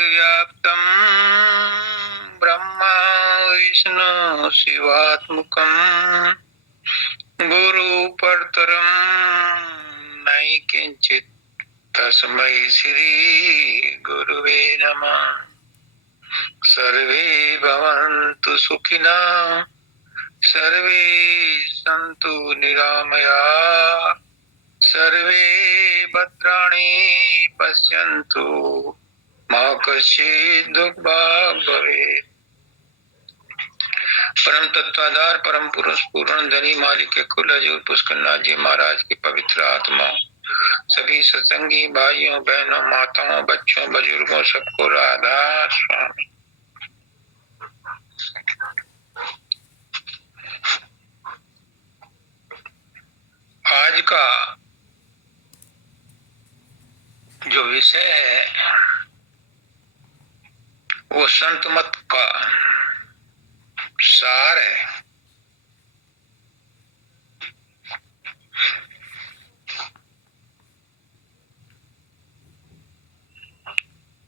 व्याप्तं ब्रह्मा विष्णु शिवात्मकं गुरु परतरं नहि किंचित् तस्मै श्री गुरुवे नमः। सर्वे भवन्तु सुखिनः, सर्वे सन्तु निरामयाः, सर्वे भद्राणि पश्यन्तु मा कश्चित् दुःखभाग् भवेत्। परम तत्वाधार परम पुरुष पूर्ण धनी मालिक के कुल हजूर पुष्करनाथ जी महाराज की पवित्र आत्मा, सभी सत्संगी भाइयों बहनों माताओं बच्चों बुजुर्गों सबको राधा स्वामी। आज का जो विषय है वो संत मत का सार है।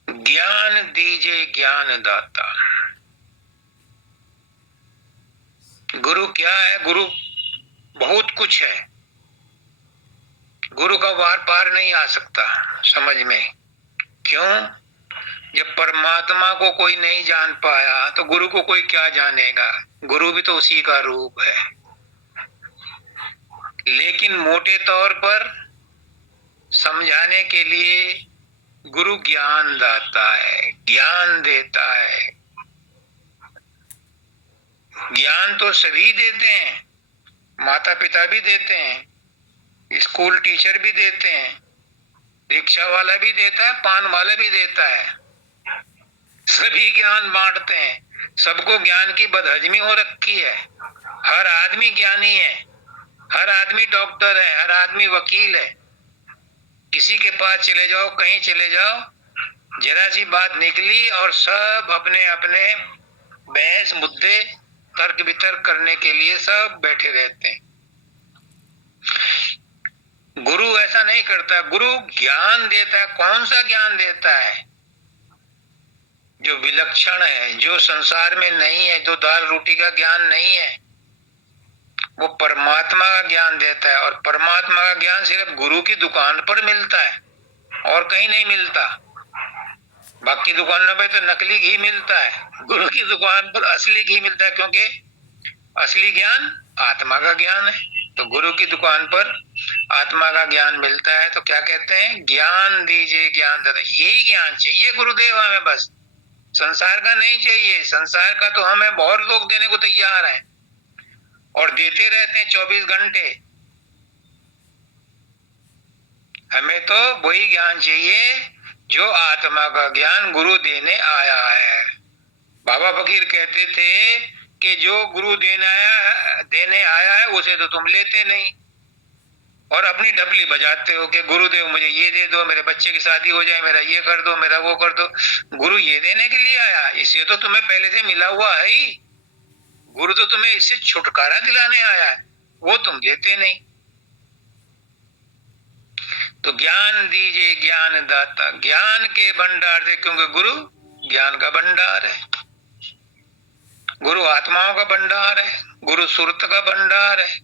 ज्ञान दीजे ज्ञान दाता। गुरु क्या है? गुरु बहुत कुछ है। गुरु का वार पार नहीं आ सकता समझ में। क्यों? जब परमात्मा को कोई नहीं जान पाया तो गुरु को कोई क्या जानेगा? गुरु भी तो उसी का रूप है। लेकिन मोटे तौर पर समझाने के लिए गुरु ज्ञान दाता है, ज्ञान देता है। ज्ञान तो सभी देते हैं, माता पिता भी देते हैं, स्कूल टीचर भी देते हैं, रिक्शा वाला भी देता है, पान वाला भी देता है। सभी ज्ञान बांटते हैं। सबको ज्ञान की बदहजमी हो रखी है। हर आदमी ज्ञानी है, हर आदमी डॉक्टर है, हर आदमी वकील है। किसी के पास चले जाओ, कहीं चले जाओ, जरा सी बात निकली और सब अपने अपने बहस मुद्दे तर्क वितर्क करने के लिए सब बैठे रहते हैं। गुरु ऐसा नहीं करता। गुरु ज्ञान देता है। कौन सा ज्ञान देता है? जो विलक्षण है, जो संसार में नहीं है, जो दाल रोटी का ज्ञान नहीं है, वो परमात्मा का ज्ञान देता है। और परमात्मा का ज्ञान सिर्फ गुरु की दुकान पर मिलता है और कहीं नहीं मिलता। बाकी दुकानों पे तो नकली घी मिलता है, गुरु की दुकान पर असली घी मिलता है, क्योंकि असली ज्ञान आत्मा का ज्ञान है। तो गुरु की दुकान पर आत्मा का ज्ञान मिलता है। तो क्या कहते हैं? ज्ञान दीजिए ज्ञान दाता। यही ज्ञान चाहिए गुरुदेव हमें, बस संसार का नहीं चाहिए। संसार का तो हमें बहुत लोग देने को तैयार हैं और देते रहते हैं 24 घंटे। हमें तो वही ज्ञान चाहिए जो आत्मा का ज्ञान गुरु देने आया है। बाबा फकीर कहते थे कि जो गुरु देने आया है उसे तो तुम लेते नहीं और अपनी डबली बजाते हो कि गुरुदेव मुझे ये दे दो, मेरे बच्चे की शादी हो जाए, मेरा ये कर दो, मेरा वो कर दो। गुरु ये देने के लिए आया, इससे तो तुम्हें पहले से मिला हुआ है ही। गुरु तो तुम्हें इससे छुटकारा दिलाने आया है, वो तुम देते नहीं। तो ज्ञान दीजिए ज्ञान दाता। ज्ञान के भंडार से, क्योंकि गुरु ज्ञान का भंडार है, गुरु आत्माओं का भंडार है, गुरु सुरत का भंडार है।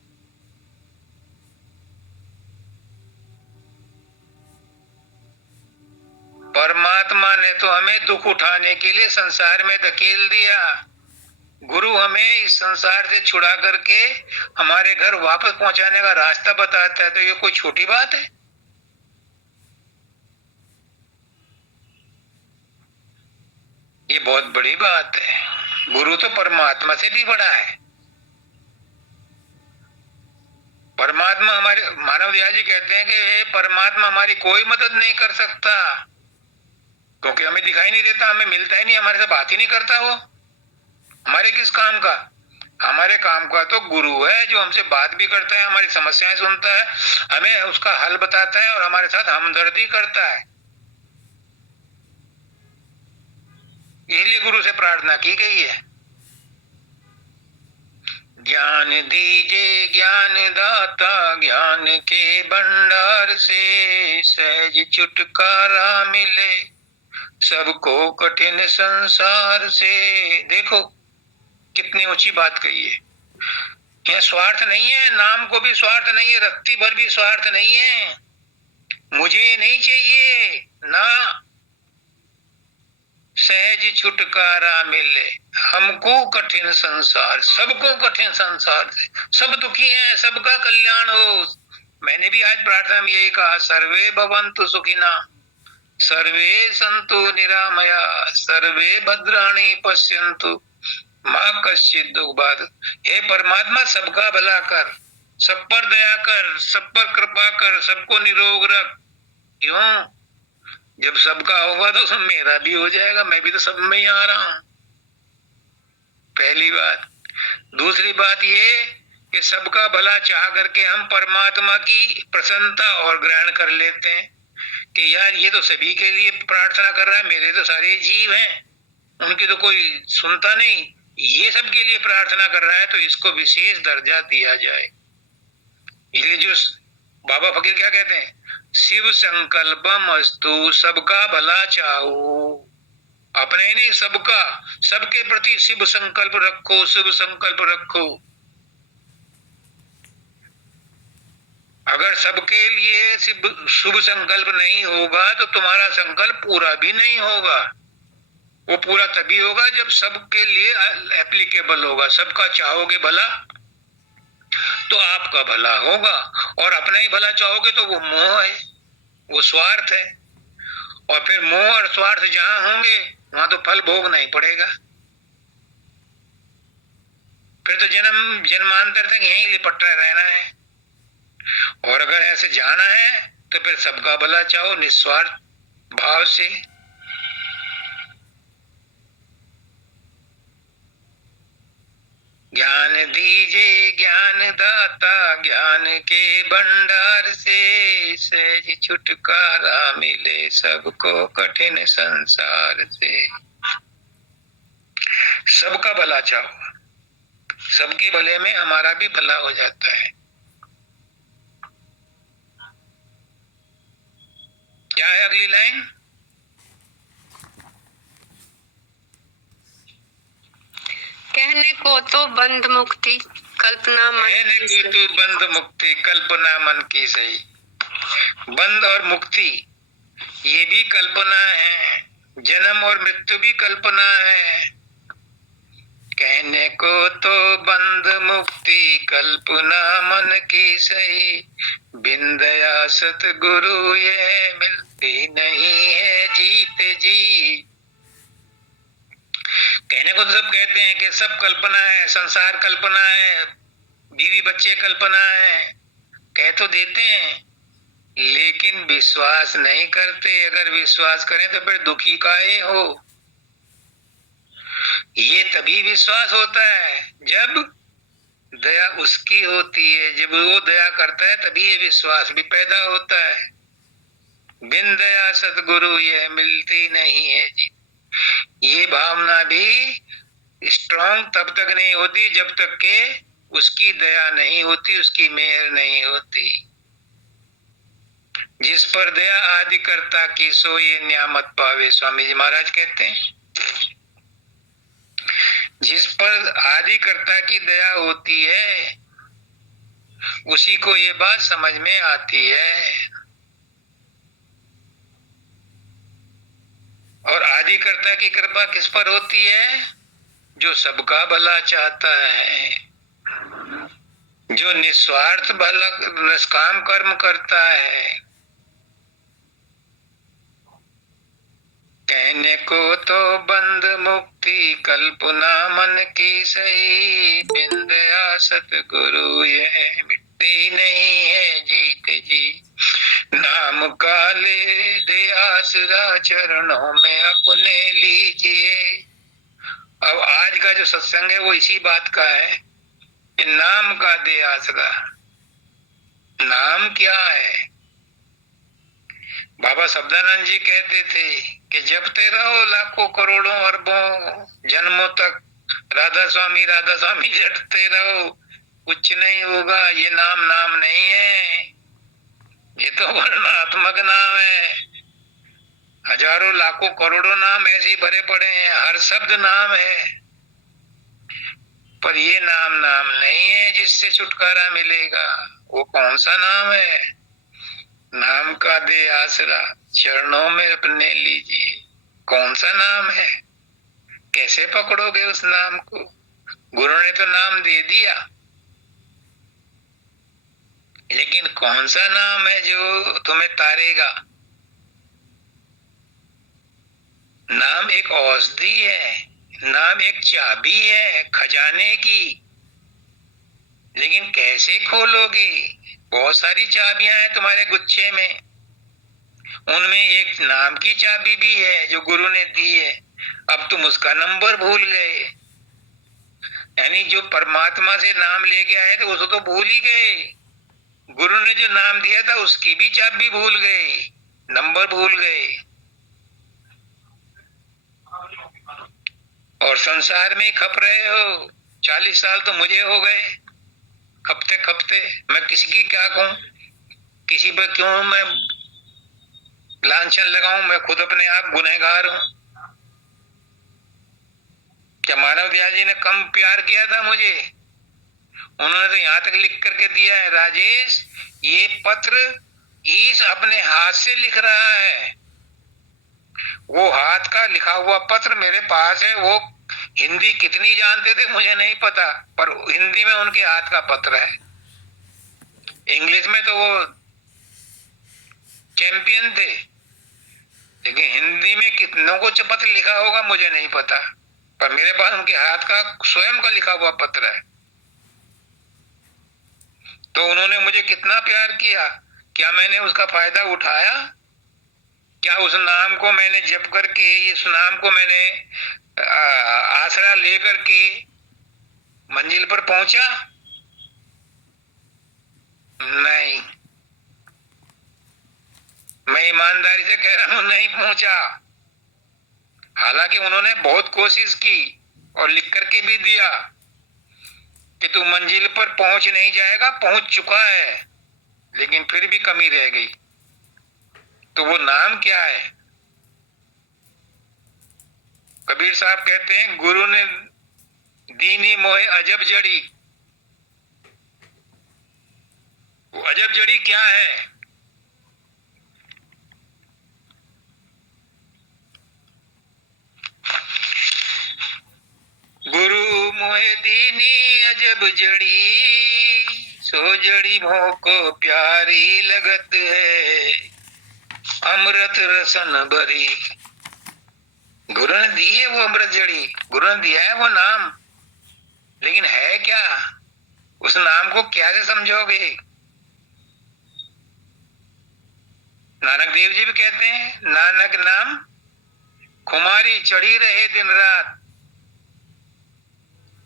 परमात्मा ने तो हमें दुख उठाने के लिए संसार में धकेल दिया। गुरु हमें इस संसार से छुड़ा करके हमारे घर वापस पहुंचाने का रास्ता बताता है। तो ये कोई छोटी बात है? ये बहुत बड़ी बात है। गुरु तो परमात्मा से भी बड़ा है। परमात्मा हमारे, मानव दयाल जी कहते हैं कि परमात्मा हमारी कोई मदद नहीं कर सकता, क्योंकि हमें दिखाई नहीं देता, हमें मिलता ही नहीं, हमारे से बात ही नहीं करता। वो हमारे किस काम का? हमारे काम का तो गुरु है, जो हमसे बात भी करता है, हमारी समस्याएं सुनता है, हमें उसका हल बताता है और हमारे साथ हमदर्दी करता है। इसलिए गुरु से प्रार्थना की गई है, ज्ञान दीजे ज्ञान दाता, ज्ञान के भंडार से सहज छुटकारा मिले, सबको कठिन संसार से। देखो कितनी ऊंची बात कही है। यह स्वार्थ नहीं है, नाम को भी स्वार्थ नहीं है, रत्ती भर भी स्वार्थ नहीं है। मुझे नहीं चाहिए ना सहज छुटकारा मिले हमको कठिन संसार, सबको कठिन संसार से। सब दुखी हैं, सबका कल्याण हो। मैंने भी आज प्रार्थना में यही कहा, सर्वे भवन्तु सुखिना सर्वे सन्तु निरामया सर्वे भद्राणि पश्यन्तु मां कश्चित् दुःखभाग्। हे परमात्मा, सबका भला कर, सब पर दया कर, सब पर कृपा कर, सबको निरोग रख। क्यों? जब सबका होगा तो सब मेरा भी हो जाएगा, मैं भी तो सब में ही आ रहा हूं। पहली बात। दूसरी बात ये कि सबका भला चाह करके हम परमात्मा की प्रसन्नता और ग्रहण कर लेते हैं कि यार ये तो सभी के लिए प्रार्थना कर रहा है, मेरे तो सारे जीव हैं, उनकी तो कोई सुनता नहीं, ये सबके लिए प्रार्थना कर रहा है तो इसको विशेष दर्जा दिया जाए। इसलिए जो बाबा फकीर क्या कहते हैं, शिव संकल्पम अस्तु, सबका भला चाहो, अपने ही नहीं सबका, सबके प्रति शिव संकल्प रखो, शिव संकल्प रखो। अगर सबके लिए शुभ संकल्प नहीं होगा तो तुम्हारा संकल्प पूरा भी नहीं होगा। वो पूरा तभी होगा जब सबके लिए एप्लीकेबल होगा। सबका चाहोगे भला तो आपका भला होगा, और अपना ही भला चाहोगे तो वो मोह है, वो स्वार्थ है। और फिर मोह और स्वार्थ जहां होंगे वहां तो फल भोगना ही पड़ेगा। फिर तो जन्म जन्मांतर तक यहीं लिपटा रहना है। और अगर ऐसे जाना है तो फिर सबका भला चाहो निस्वार्थ भाव से। ज्ञान दीजे ज्ञान दाता, ज्ञान के भंडार से सहज छुटकारा मिले सबको कठिन संसार से। सबका भला चाहो, सबके भले में हमारा भी भला हो जाता है। क्या है अगली लाइन? कहने को तो बंध मुक्ति कल्पना मन, कहने को तो बंध मुक्ति कल्पना मन की सही। बंध और मुक्ति ये भी कल्पना है, जन्म और मृत्यु भी कल्पना है। कहने को तो बंध मुक्ति कल्पना मन की सही, बिन दया सतगुरु ये मिलती नहीं है जीते जी। कहने को तो सब कहते हैं कि सब कल्पना है, संसार कल्पना है, बीवी बच्चे कल्पना है, कह तो देते हैं लेकिन विश्वास नहीं करते। अगर विश्वास करें तो फिर दुखी काहे हो। ये तभी विश्वास होता है जब दया उसकी होती है, जब वो दया करता है तभी ये विश्वास भी पैदा होता है। बिन दया सतगुरु ये मिलती नहीं है जी। ये भावना भी स्ट्रांग तब तक नहीं होती जब तक के उसकी दया नहीं होती, उसकी मेहर नहीं होती। जिस पर दया आदि करता की सो ये न्यामत पावे, स्वामी जी महाराज कहते हैं। जिस पर आदि करता की दया होती है उसी को ये बात समझ में आती है। और आदि करता की कृपा किस पर होती है? जो सबका भला चाहता है, जो निस्वार्थ भला निष्काम कर्म करता है। कहने को तो बंध मुक्ति कल्पना मन की सही, बिन दया सतगुरु ये मिट्टी नहीं है जीते जी। नाम का ले दे आसरा चरणों में अपने लीजिए। अब आज का जो सत्संग है वो इसी बात का है कि नाम का दे आसरा। नाम क्या है? बाबा शब्दानंद जी कहते थे कि जपते रहो लाखों करोड़ों अरबों जन्मों तक, राधा स्वामी जपते रहो, कुछ नहीं होगा। ये नाम नाम नहीं है, ये तो वर्णात्मक नाम है। हजारों लाखों करोड़ों नाम ऐसे ही भरे पड़े हैं, हर शब्द नाम है, पर ये नाम नाम नहीं है जिससे छुटकारा मिलेगा। वो कौन सा नाम है? नाम का दे आसरा, चरणों में अपने लीजिए। कौन सा नाम है? कैसे पकड़ोगे उस नाम को? गुरु ने तो नाम दे दिया, लेकिन कौन सा नाम है जो तुम्हें तारेगा? नाम एक औषधि है, नाम एक चाबी है खजाने की, लेकिन कैसे खोलोगे? बहुत सारी चाबियां हैं तुम्हारे गुच्छे में, उनमें एक नाम की चाबी भी है जो गुरु ने दी है। अब तुम उसका नंबर भूल गए, यानी जो परमात्मा से नाम लेके आए थे उसको तो भूल ही गए, गुरु ने जो नाम दिया था उसकी भी चाबी भूल गए, नंबर भूल गए। और संसार में ही खप रहे हो। 40 साल तो मुझे हो गए खपते खपते। मैं किसी की क्या कहूं, किसी पर क्यों मैं लांछन लगाऊं? मैं खुद अपने आप गुनहगार हूं। क्या मानव दयाल जी ने कम प्यार किया था मुझे? उन्होंने तो यहां तक लिख करके दिया है, राजेश ये पत्र ईश अपने हाथ से लिख रहा है। वो हाथ का लिखा हुआ पत्र मेरे पास है। वो हिंदी कितनी जानते थे मुझे नहीं पता, पर हिंदी में उनके हाथ का पत्र है। इंग्लिश में तो वो चैंपियन थे, लेकिन हिंदी में कितनों को पत्र लिखा होगा मुझे नहीं पता, पर मेरे पास उनके हाथ का स्वयं का लिखा हुआ पत्र है। तो उन्होंने मुझे कितना प्यार किया, क्या मैंने उसका फायदा उठाया? क्या उस नाम को मैंने जप करके, इस नाम को मैंने आसरा लेकर के मंजिल पर पहुंचा? नहीं, मैं ईमानदारी से कह रहा हूं नहीं पहुंचा। हालांकि उन्होंने बहुत कोशिश की और लिख करके भी दिया कि तू मंजिल पर पहुंच नहीं जाएगा, पहुंच चुका है, लेकिन फिर भी कमी रह गई। तो वो नाम क्या है? कबीर साहब कहते हैं, गुरु ने दीनी मोहे अजब जड़ी। वो अजब जड़ी क्या है? गुरु मोहे दीनी अजब जड़ी, सो जड़ी भोको प्यारी लगत है, अमृत रसन भरी। गुरु ने दी है वो अमृत जड़ी, गुरु ने दिया है वो नाम, लेकिन है क्या? उस नाम को क्या से समझोगे? नानक देव जी भी कहते हैं, नानक नाम खुमारी चढ़ी रहे दिन रात।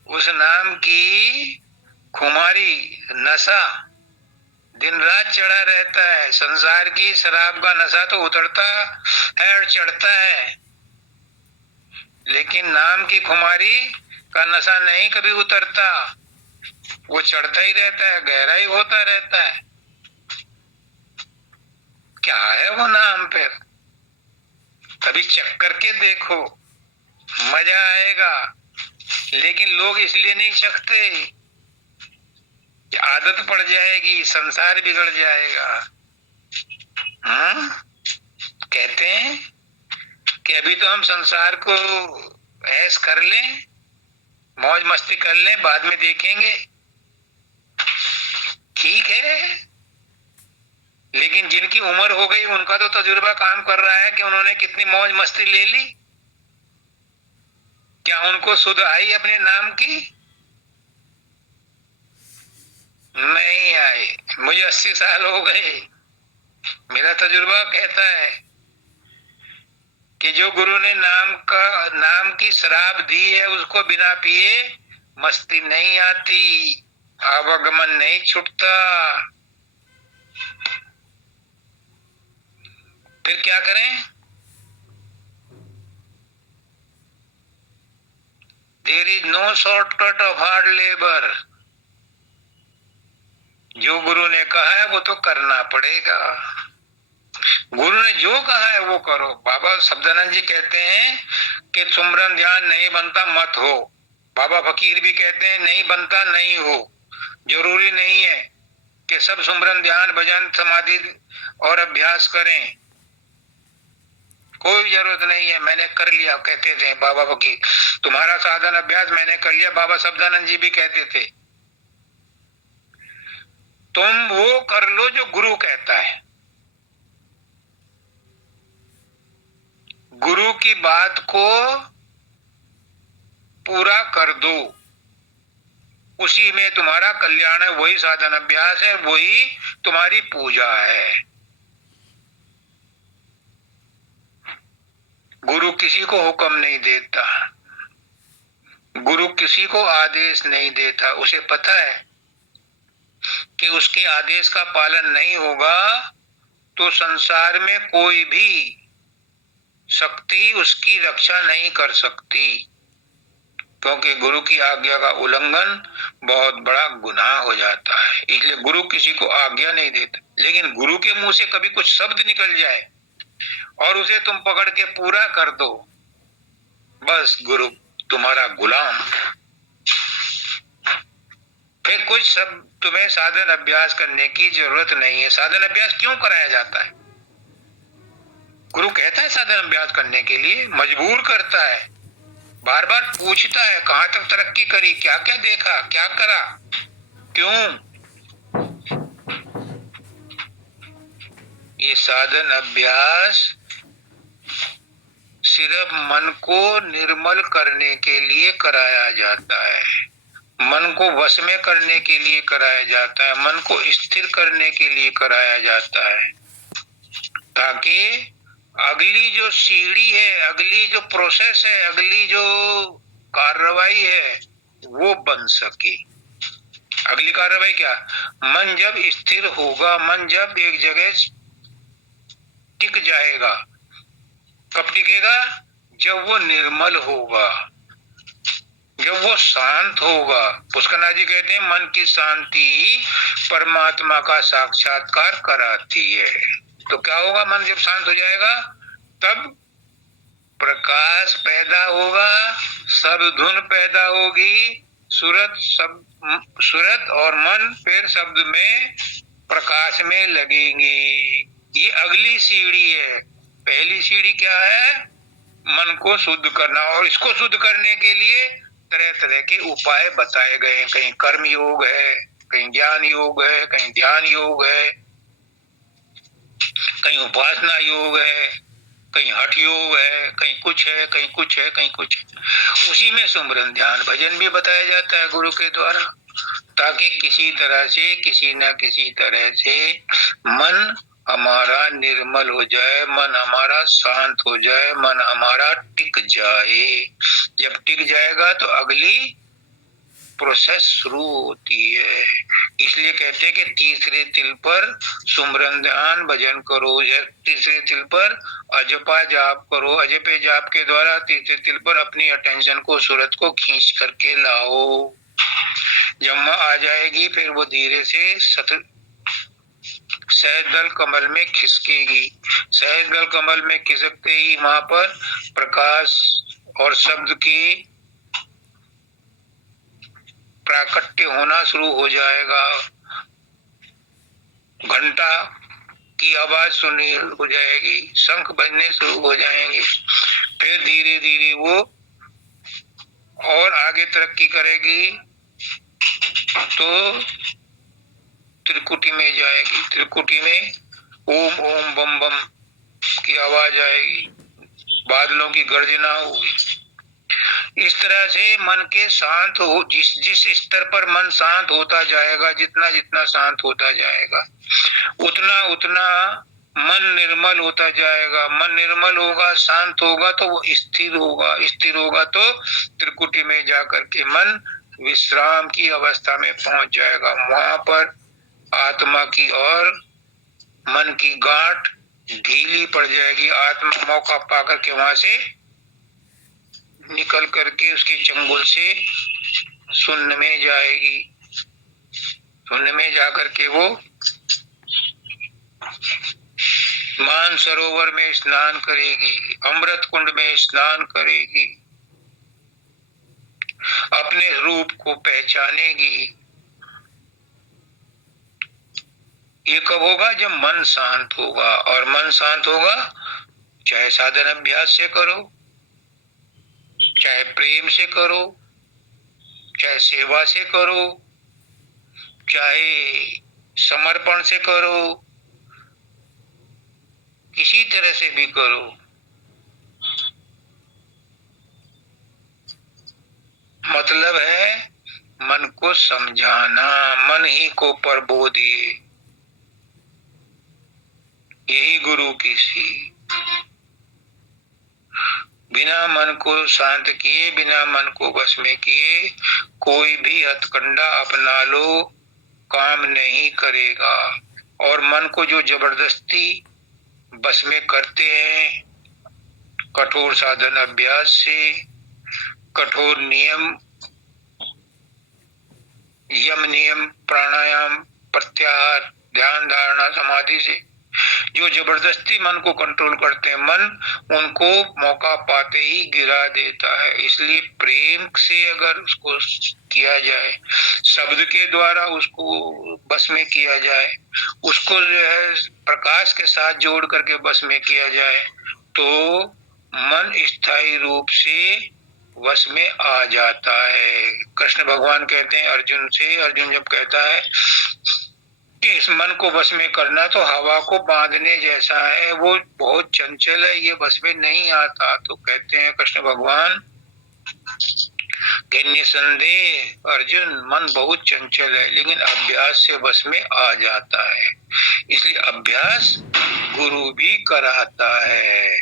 उस नाम की खुमारी नशा दिन रात चढ़ा रहता है। संसार की शराब का नशा तो उतरता है और चढ़ता है, लेकिन नाम की खुमारी का नशा नहीं कभी उतरता, वो चढ़ता ही रहता है, गहरा ही होता रहता है। क्या है वो नाम? फिर कभी चख करके देखो, मजा आएगा। लेकिन लोग इसलिए नहीं चखते कि आदत पड़ जाएगी, संसार बिगड़ जाएगा। कहते हैं कि अभी तो हम संसार को ऐश कर लें, मौज मस्ती कर लें, बाद में देखेंगे। ठीक है, लेकिन जिनकी उम्र हो गई उनका तो तजुर्बा काम कर रहा है कि उन्होंने कितनी मौज मस्ती ले ली। क्या उनको सुध आई अपने नाम की? नहीं आई। मुझे 80 साल हो गए, मेरा तजुर्बा कहता है कि जो गुरु ने नाम की शराब दी है, उसको बिना पिए मस्ती नहीं आती, आवागमन नहीं छूटता। फिर क्या करें? There is no shortcut of hard labour. जो गुरु ने कहा है वो तो करना पड़ेगा। गुरु ने जो कहा है वो करो। बाबा शब्दानंद जी कहते हैं कि सुमरन ध्यान नहीं बनता मत हो। बाबा फकीर भी कहते हैं नहीं बनता नहीं हो। जरूरी नहीं है कि सब सुमरन ध्यान भजन समाधि और अभ्यास करें, कोई जरूरत नहीं है। मैंने कर लिया कहते थे बाबा फकीर, तुम्हारा साधन अभ्यास मैंने कर लिया। बाबा शब्दानंद जी भी कहते थे तुम वो कर लो जो गुरु कहता है। गुरु की बात को पूरा कर दो, उसी में तुम्हारा कल्याण है। वही साधन अभ्यास है, वही तुम्हारी पूजा है। गुरु किसी को हुक्म नहीं देता, गुरु किसी को आदेश नहीं देता। उसे पता है कि उसके आदेश का पालन नहीं होगा तो संसार में कोई भी शक्ति उसकी रक्षा नहीं कर सकती, क्योंकि गुरु की आज्ञा का उल्लंघन बहुत बड़ा गुनाह हो जाता है। इसलिए गुरु किसी को आज्ञा नहीं देता। लेकिन गुरु के मुंह से कभी कुछ शब्द निकल जाए और उसे तुम पकड़ के पूरा कर दो, बस गुरु तुम्हारा गुलाम। फिर कुछ सब तुम्हें साधन अभ्यास करने की जरूरत नहीं है। साधन अभ्यास क्यों कराया जाता है? गुरु कहता है साधन अभ्यास करने के लिए, मजबूर करता है, बार बार पूछता है कहां तक तरक्की करी, क्या क्या देखा, क्या करा, क्यों। ये साधन अभ्यास सिर्फ मन को निर्मल करने के लिए कराया जाता है, मन को वश में करने के लिए कराया जाता है, मन को स्थिर करने के लिए कराया जाता है, ताकि अगली जो सीढ़ी है, अगली जो प्रोसेस है, अगली जो कार्रवाई है वो बन सके। अगली कार्रवाई क्या? मन जब स्थिर होगा, मन जब एक जगह टिक जाएगा। कब टिकेगा? जब वो निर्मल होगा, जब वो शांत होगा। पुष्करनाथ जी कहते हैं मन की शांति परमात्मा का साक्षात्कार कराती है। तो क्या होगा? मन जब शांत हो जाएगा तब प्रकाश पैदा होगा, शब्द पैदा होगी, सूरत और मन फिर शब्द में प्रकाश में लगेंगे। ये अगली सीढ़ी है। पहली सीढ़ी क्या है? मन को शुद्ध करना, और इसको शुद्ध करने के लिए तरह तरह के उपाय बताए गए। कहीं कर्म योग है, कहीं ज्ञान योग है, कहीं ध्यान योग है, कहीं उपासना योग है, कहीं हठ योग है, कहीं कुछ है, कहीं कुछ है, कहीं कुछ है। उसी में सुमरन ध्यान भजन भी बताया जाता है गुरु के द्वारा, ताकि किसी तरह से, किसी न किसी तरह से मन हमारा निर्मल हो जाए, मन हमारा शांत हो जाए, मन हमारा टिक जाए। जब टिक जाएगा तो अगली प्रोसेस शुरू होती है। इसलिए कहते हैं कि तीसरे तिल पर सुमरन ध्यान भजन करो, तीसरे तिल पर अजपा जाप करो। अजपे जाप के द्वारा तीसरे तिल पर अपनी अटेंशन को, सूरत को खींच करके लाओ। जब वहां आ जाएगी फिर वो धीरे से सहजदल कमल में खिसकेगी। सहजदल कमल में खिसकते ही वहां पर प्रकाश और शब्द की प्राकट्य होना शुरू हो जाएगा। घंटा की आवाज सुनी हो जाएगी, शंख बजने शुरू हो जाएंगे। फिर धीरे धीरे वो और आगे तरक्की करेगी तो त्रिकुटी में जाएगी। त्रिकुटी में ओम ओम बम बम की आवाज आएगी, बादलों की गर्जना होगी। इस तरह से मन के शांत हो, जिस स्तर पर मन शांत होता जाएगा, जितना जितना शांत होता जाएगा उतना उतना मन निर्मल होता जाएगा। मन निर्मल होगा, शांत होगा तो वो स्थिर होगा। स्थिर होगा तो त्रिकुटी में जाकर के मन विश्राम की अवस्था में पहुंच जाएगा। वहां पर आत्मा की और मन की गांठ ढीली पड़ जाएगी। आत्मा मौका पाकर के वहां से निकल करके उसके चंगुल से शून्य में जाएगी। शून्य में जाकर के वो मानसरोवर में स्नान करेगी, अमृत कुंड में स्नान करेगी, अपने रूप को पहचानेगी। ये कब होगा? जब मन शांत होगा। और मन शांत होगा चाहे साधन अभ्यास से करो, चाहे प्रेम से करो, चाहे सेवा से करो, चाहे समर्पण से करो, किसी तरह से भी करो, मतलब है मन को समझाना, मन ही को प्रबोधिए, यही गुरु की सीख। बिना मन को शांत किए, बिना मन को वश में किए कोई भी हथकंडा अपना लो, काम नहीं करेगा। और मन को जो जबरदस्ती बस में करते हैं, कठोर साधन अभ्यास से, कठोर नियम, यम नियम, प्राणायाम, प्रत्याहार, ध्यान धारणा समाधि से जो जबरदस्ती मन को कंट्रोल करते हैं, मन उनको मौका पाते ही गिरा देता है। इसलिए प्रेम से अगर उसको किया जाए, शब्द के द्वारा उसको बस में किया जाए, उसको जो है प्रकाश के साथ जोड़ करके बस में किया जाए, तो मन स्थायी रूप से वश में आ जाता है। कृष्ण भगवान कहते हैं अर्जुन से, अर्जुन जब कहता है कि इस मन को वश में करना तो हवा को बांधने जैसा है, वो बहुत चंचल है, ये वश में नहीं आता। तो कहते हैं कृष्ण भगवान कि निसंदेह अर्जुन मन बहुत चंचल है, लेकिन अभ्यास से वश में आ जाता है। इसलिए अभ्यास गुरु भी कराता है,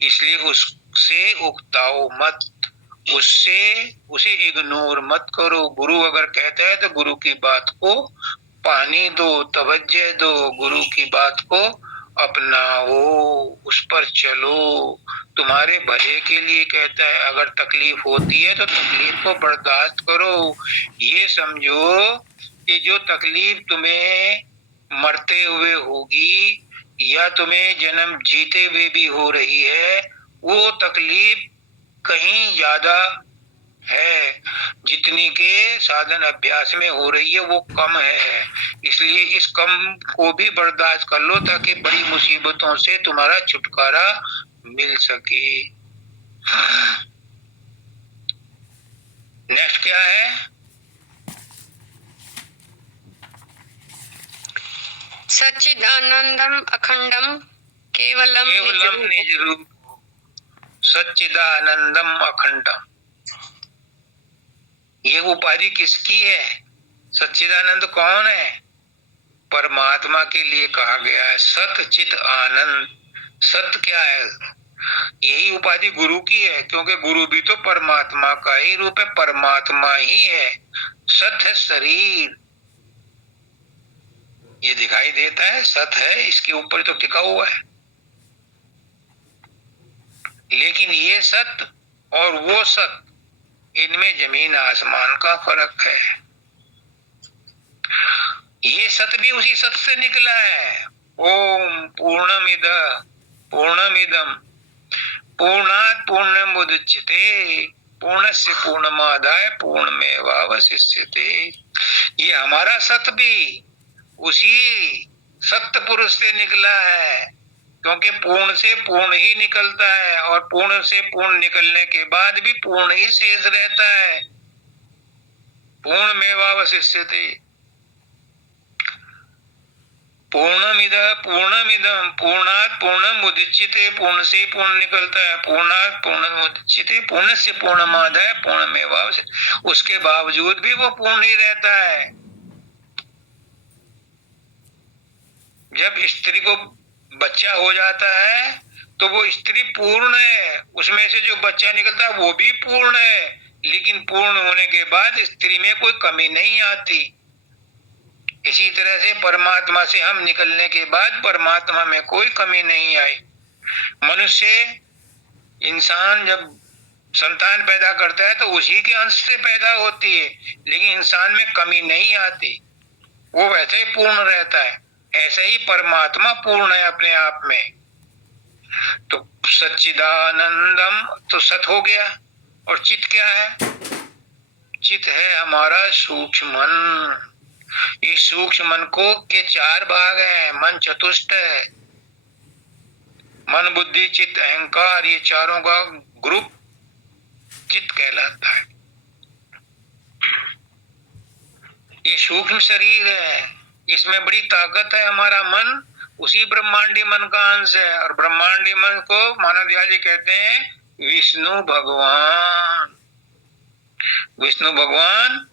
इसलिए उससे उकताओ मत, उसे इग्नोर मत करो। गुरु अगर कहता है तो गुरु की बात को पानी दो, तवज्जो दो, गुरु की बात को अपनाओ, उस पर चलो, तुम्हारे भले के लिए कहता है। अगर तकलीफ होती है तो तकलीफ को बर्दाश्त करो। ये समझो कि जो तकलीफ तुम्हें मरते हुए होगी या तुम्हें जन्म जीते हुए भी हो रही है, वो तकलीफ कहीं ज्यादा है, जितनी के साधन अभ्यास में हो रही है वो कम है। इसलिए इस कम को भी बर्दाश्त कर लो ताकि बड़ी मुसीबतों से तुम्हारा छुटकारा मिल सके। नेक्स्ट क्या है? सच्चिदानंदम अखंडम केवलम निज रूप, सच्चिदानंदम अखंडम, ये उपाधि किसकी है? सच्चिदानंद कौन है? परमात्मा के लिए कहा गया है। सत चित आनंद, सत्य क्या है? यही उपाधि गुरु की है, क्योंकि गुरु भी तो परमात्मा का ही रूप है, परमात्मा ही है। सत है शरीर, ये दिखाई देता है, सत है, इसके ऊपर तो टिका हुआ है। लेकिन ये सत्य और वो सत्य, इनमें जमीन आसमान का फर्क है। ये सत्य भी उसी सत्य से निकला है। ओम पूर्णमिदम पूर्णात् पूर्णमुदच्यते पूर्णस्य पूर्णमादाय पूर्णमेवावशिष्यते। ये हमारा सत्य भी उसी सत्य पुरुष से निकला है, क्योंकि पूर्ण से पूर्ण ही निकलता है, और पूर्ण से पूर्ण निकलने के बाद भी पूर्ण ही शेष रहता है। पूर्णमेवावशिष्यते, पूर्णमिदम पूर्णात् पूर्णमुदच्यते, पूर्ण से पूर्ण निकलता है, पूर्णात् पूर्णमुदच्यते पूर्णस्य पूर्णमादाय पूर्णमेवावशिष्यते। उसके बावजूद भी वो पूर्ण ही रहता है। जब स्त्री को बच्चा हो जाता है तो वो स्त्री पूर्ण है, उसमें से जो बच्चा निकलता है वो भी पूर्ण है, लेकिन पूर्ण होने के बाद स्त्री में कोई कमी नहीं आती। इसी तरह से परमात्मा से हम निकलने के बाद परमात्मा में कोई कमी नहीं आई। मनुष्य इंसान जब संतान पैदा करता है तो उसी के अंश से पैदा होती है, लेकिन इंसान में कमी नहीं आती, वो वैसे ही पूर्ण रहता है। ऐसे ही परमात्मा पूर्ण है अपने आप में। तो सच्चिदानंदम तो सत हो गया, और चित क्या है? चित है हमारा सूक्ष्म मन। इस सूक्ष्म मन को के चार भाग हैं, मन चतुष्ट है। मन बुद्धि चित्त अहंकार, ये चारों का ग्रुप चित्त कहलाता है। ये सूक्ष्म शरीर है, इसमें बड़ी ताकत है। हमारा मन उसी ब्रह्मांडी मन का अंश है, और ब्रह्मांडी मन को मानव दयाल जी कहते हैं विष्णु भगवान। विष्णु भगवान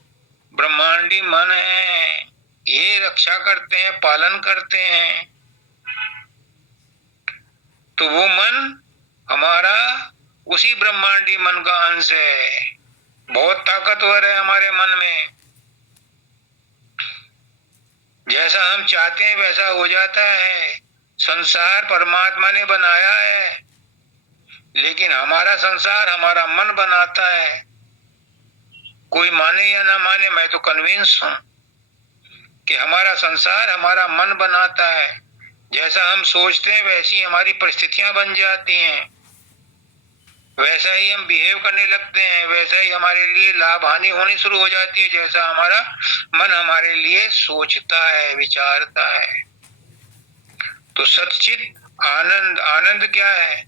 ब्रह्मांडी मन है, ये रक्षा करते हैं, पालन करते हैं। तो वो मन हमारा उसी ब्रह्मांडी मन का अंश है, बहुत ताकतवर है हमारे मन में। जैसा हम चाहते हैं वैसा हो जाता है। संसार परमात्मा ने बनाया है, लेकिन हमारा संसार हमारा मन बनाता है। कोई माने या ना माने, मैं तो कन्विंस हूं कि हमारा संसार हमारा मन बनाता है। जैसा हम सोचते हैं वैसी हमारी परिस्थितियां बन जाती हैं, वैसा ही हम बिहेव करने लगते हैं, वैसा ही हमारे लिए लाभ हानि होनी शुरू हो जाती है, जैसा हमारा मन हमारे लिए सोचता है, विचारता है। तो सच्चित आनंद, आनंद क्या है?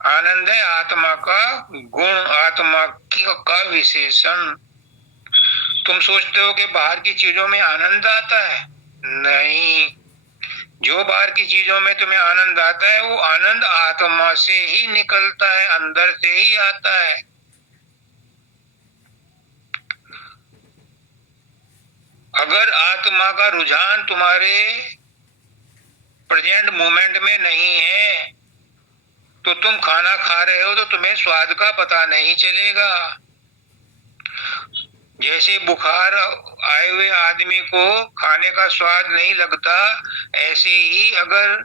आनंद है आत्मा का गुण, आत्मा का विशेषण। तुम सोचते हो कि बाहर की चीजों में आनंद आता है? नहीं, जो बाहर की चीजों में तुम्हें आनंद आता है वो आनंद आत्मा से ही निकलता है, अंदर से ही आता है। अगर आत्मा का रुझान तुम्हारे प्रेजेंट मोमेंट में नहीं है तो तुम खाना खा रहे हो तो तुम्हें स्वाद का पता नहीं चलेगा। जैसे बुखार आए हुए आदमी को खाने का स्वाद नहीं लगता, ऐसे ही अगर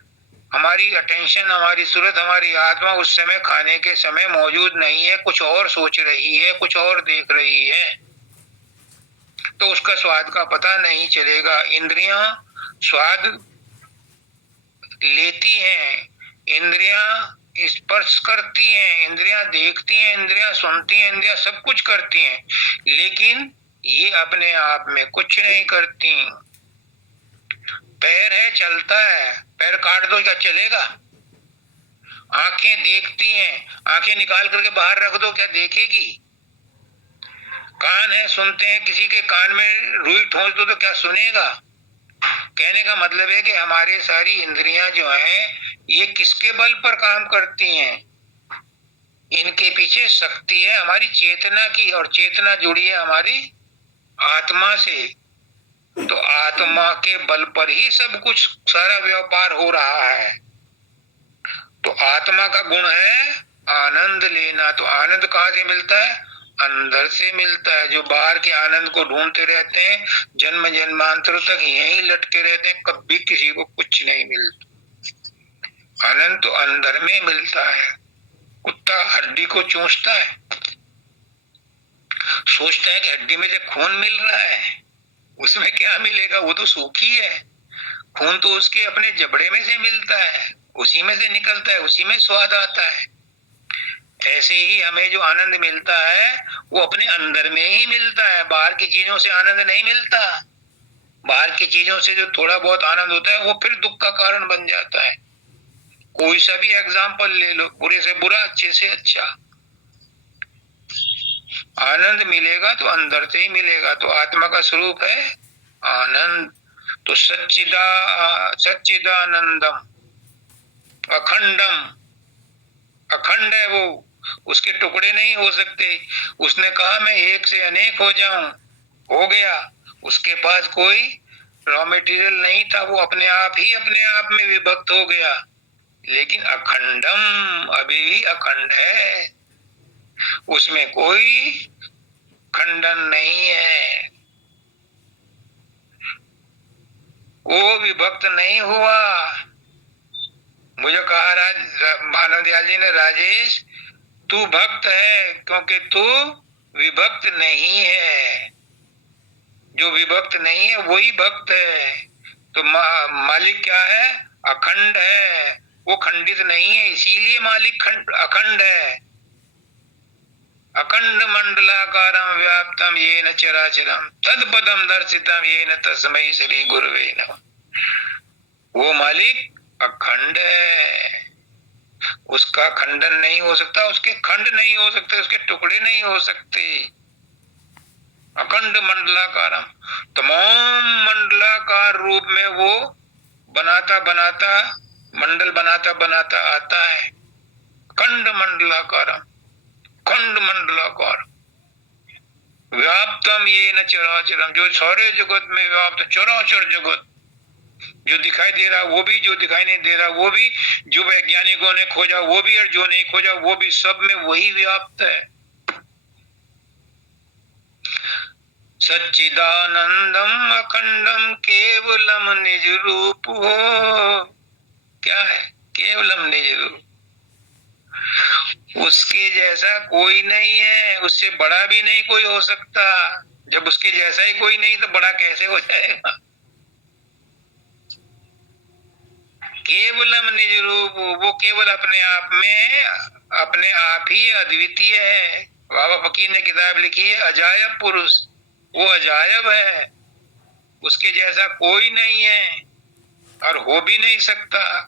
हमारी अटेंशन, हमारी सूरत, हमारी आत्मा उस समय खाने के समय मौजूद नहीं है, कुछ और सोच रही है, कुछ और देख रही है, तो उसका स्वाद का पता नहीं चलेगा। इंद्रियां स्वाद लेती हैं, इंद्रियां स्पर्श करती हैं, इंद्रियां देखती हैं, इंद्रियां सुनती हैं, इंद्रियां सब कुछ करती हैं, लेकिन ये अपने आप में कुछ नहीं करती। पैर है, चलता है, पैर काट दो क्या चलेगा? आंखें देखती हैं, आंखें निकाल करके बाहर रख दो क्या देखेगी? कान है, सुनते हैं, किसी के कान में रुई ठोंस दो तो क्या सुनेगा? कहने का मतलब है कि हमारी सारी इंद्रियां जो हैं ये किसके बल पर काम करती हैं? इनके पीछे शक्ति है हमारी चेतना की, और चेतना जुड़ी है हमारी आत्मा से। तो आत्मा के बल पर ही सब कुछ, सारा व्यापार हो रहा है। तो आत्मा का गुण है आनंद लेना। तो आनंद कहाँ से मिलता है? अंदर से मिलता है। जो बाहर के आनंद को ढूंढते रहते हैं, जन्म जन्मांतर तक यहीं लटके रहते हैं, कभी किसी को कुछ नहीं मिलता। आनंद तो अंदर में मिलता है। कुत्ता हड्डी को चूसता है, सोचता है कि हड्डी में से खून मिल रहा है, उसमें क्या मिलेगा? वो तो सूखी है। खून तो उसके अपने जबड़े में से मिलता है, उसी में से निकलता है, उसी में स्वाद आता है। ऐसे ही हमें जो आनंद मिलता है वो अपने अंदर में ही मिलता है, बाहर की चीजों से आनंद नहीं मिलता। बाहर की चीजों से जो थोड़ा बहुत आनंद होता है वो फिर दुख का कारण बन जाता है। कोई सा भी एग्जाम्पल ले लो, बुरे से बुरा, अच्छे से अच्छा। आनंद मिलेगा तो अंदर से ही मिलेगा। तो आत्मा का स्वरूप है आनंद। तो सच्चिदानंदम, अखंडम, अखंड है वो, उसके टुकड़े नहीं हो सकते। उसने कहा मैं एक से अनेक हो जाऊं, हो गया। उसके पास कोई रॉ मटेरियल नहीं था, वो अपने आप ही अपने आप में विभक्त हो गया। लेकिन अखंडम अभी भी अखंड है, उसमें कोई खंडन नहीं है, वो विभक्त नहीं हुआ। मुझे कहा मानव दयाल जी ने, राजेश तू भक्त है क्योंकि तू विभक्त नहीं है। जो विभक्त नहीं है वही भक्त है। तो मालिक क्या है? अखंड है, वो खंडित नहीं है, इसीलिए मालिक अखंड है। अखंड मंडलाकारं व्याप्तम येन चराचरम तत्पदम दर्शितम येन तस्मै श्री गुरुवे नमः। वो मालिक अखंड है, उसका खंडन नहीं हो सकता, उसके खंड नहीं हो सकते, उसके टुकड़े नहीं हो सकते। अखंड मंडलाकारम, तमाम मंडलाकार रूप में वो बनाता बनाता, मंडल बनाता बनाता आता है। खंड मंडलाकारम, खंड मंडलाकार व्याप्तम ये न चराचरम, जो सारे जगत में व्याप्त, चराचर जगत, जो दिखाई दे रहा वो भी, जो दिखाई नहीं दे रहा वो भी, जो वैज्ञानिकों ने खोजा वो भी और जो नहीं खोजा वो भी, सब में वही व्याप्त है। सच्चिदानंदम अखंडम केवलम निज रूप हो। क्या है? केवलम निज रूप। उसके जैसा कोई नहीं है, उससे बड़ा भी नहीं कोई हो सकता। जब उसके जैसा ही कोई नहीं तो बड़ा कैसे हो जाएगा? केवलम निज रूप, वो केवल अपने आप में, अपने आप ही अद्वितीय है। बाबा फकीर ने किताब लिखी है अजायब पुरुष, वो अजायब है, उसके जैसा कोई नहीं है और हो भी नहीं सकता,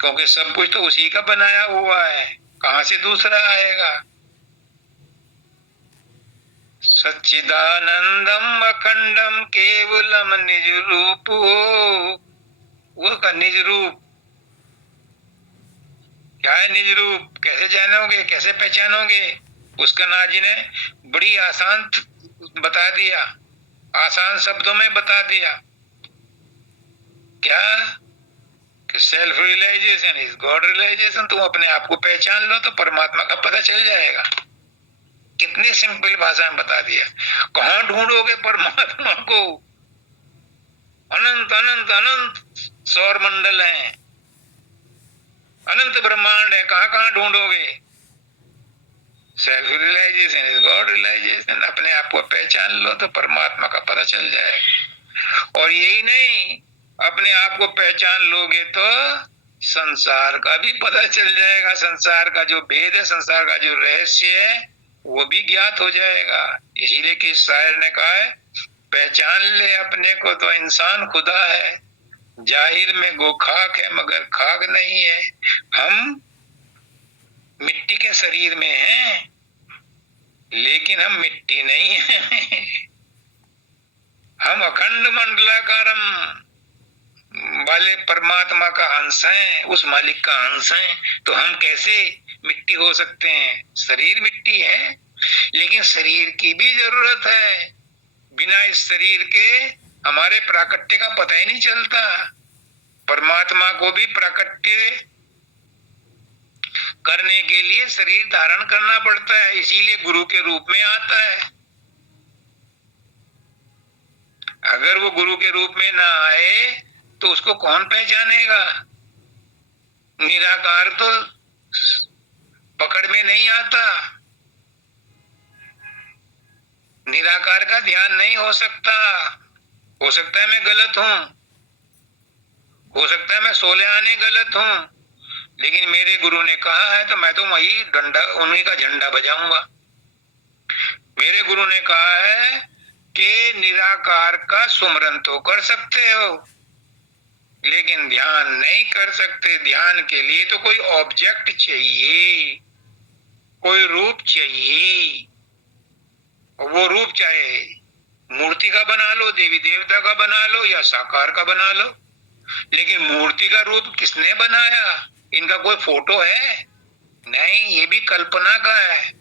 क्योंकि सब कुछ तो उसी का बनाया हुआ है, कहां से दूसरा आएगा। सच्चिदानंदम अखंडम केवलम निज रूप हो। वो का निज रूप क्या है? निज रूप कैसे जानोगे, कैसे पहचानोगे? उसका नाजी ने बड़ी आसान बता दिया, आसान शब्दों में बता दिया। क्या? कि self realisation is God realisation. तुम अपने आप को पहचान लो तो परमात्मा का पता चल जाएगा। कितनी सिंपल भाषा में बता दिया। कहां ढूंढोगे परमात्मा को? अनंत अनंत अनंत सौर मंडल है, अनंत ब्रह्मांड है, कहां कहां ढूंढोगे? Self realisation is God realization. अपने आप को पहचान लो तो परमात्मा का पता चल जाएगा। और यही नहीं, अपने आप को पहचान लोगे तो संसार का भी पता चल जाएगा। संसार का जो भेद है, संसार का जो रहस्य है, वो भी ज्ञात हो जाएगा। इसीलिए कि शायर ने कहा है पहचान ले अपने को तो इंसान खुदा है, जाहिर में गो खाक है मगर खाक नहीं है। हम मिट्टी के शरीर में हैं लेकिन हम मिट्टी नहीं है। हम अखंड मंडलाकारम वाले परमात्मा का अंश हैं, उस मालिक का अंश हैं। तो हम कैसे मिट्टी हो सकते हैं? शरीर मिट्टी है लेकिन शरीर की भी जरूरत है। बिना इस शरीर के हमारे प्राकट्य का पता ही नहीं चलता। परमात्मा को भी प्राकट्य करने के लिए शरीर धारण करना पड़ता है, इसीलिए गुरु के रूप में आता है। अगर वो गुरु के रूप में ना आए तो उसको कौन पहचानेगा? निराकार तो पकड़ में नहीं आता, निराकार का ध्यान नहीं हो सकता। हो सकता है मैं गलत हूं, हो सकता है मैं 16 आने गलत हूं, लेकिन मेरे गुरु ने कहा है तो मैं तो वही डंडा, उन्हीं का झंडा बजाऊंगा। मेरे गुरु ने कहा है कि निराकार का सुमरन तो कर सकते हो लेकिन ध्यान नहीं कर सकते। ध्यान के लिए तो कोई ऑब्जेक्ट चाहिए, कोई रूप चाहिए। वो रूप चाहे मूर्ति का बना लो, देवी देवता का बना लो या साकार का बना लो, लेकिन मूर्ति का रूप किसने बनाया? इनका कोई फोटो है? नहीं, ये भी कल्पना का है।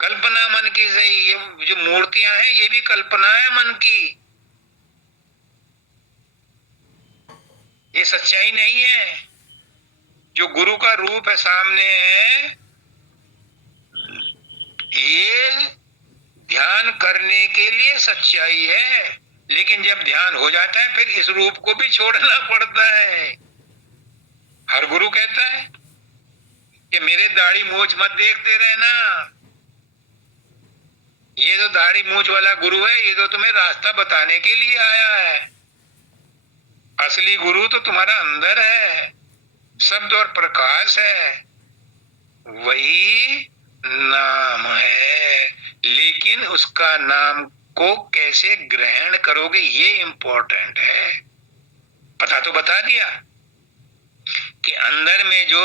कल्पना मन की सही, ये जो मूर्तियां हैं ये भी कल्पना है मन की, ये सच्चाई नहीं है। जो गुरु का रूप है सामने है, ये ध्यान करने के लिए सच्चाई है, लेकिन जब ध्यान हो जाता है फिर इस रूप को भी छोड़ना पड़ता है। हर गुरु कहता है कि मेरे दाढ़ी मूंछ मत देखते रहना, ये तो दाढ़ी मूंछ वाला गुरु है, ये तो तुम्हें रास्ता बताने के लिए आया है। असली गुरु तो तुम्हारा अंदर है, शब्द और प्रकाश है, वही नाम है। लेकिन उसका नाम को कैसे ग्रहण करोगे ये इंपॉर्टेंट है। पता तो बता दिया कि अंदर में जो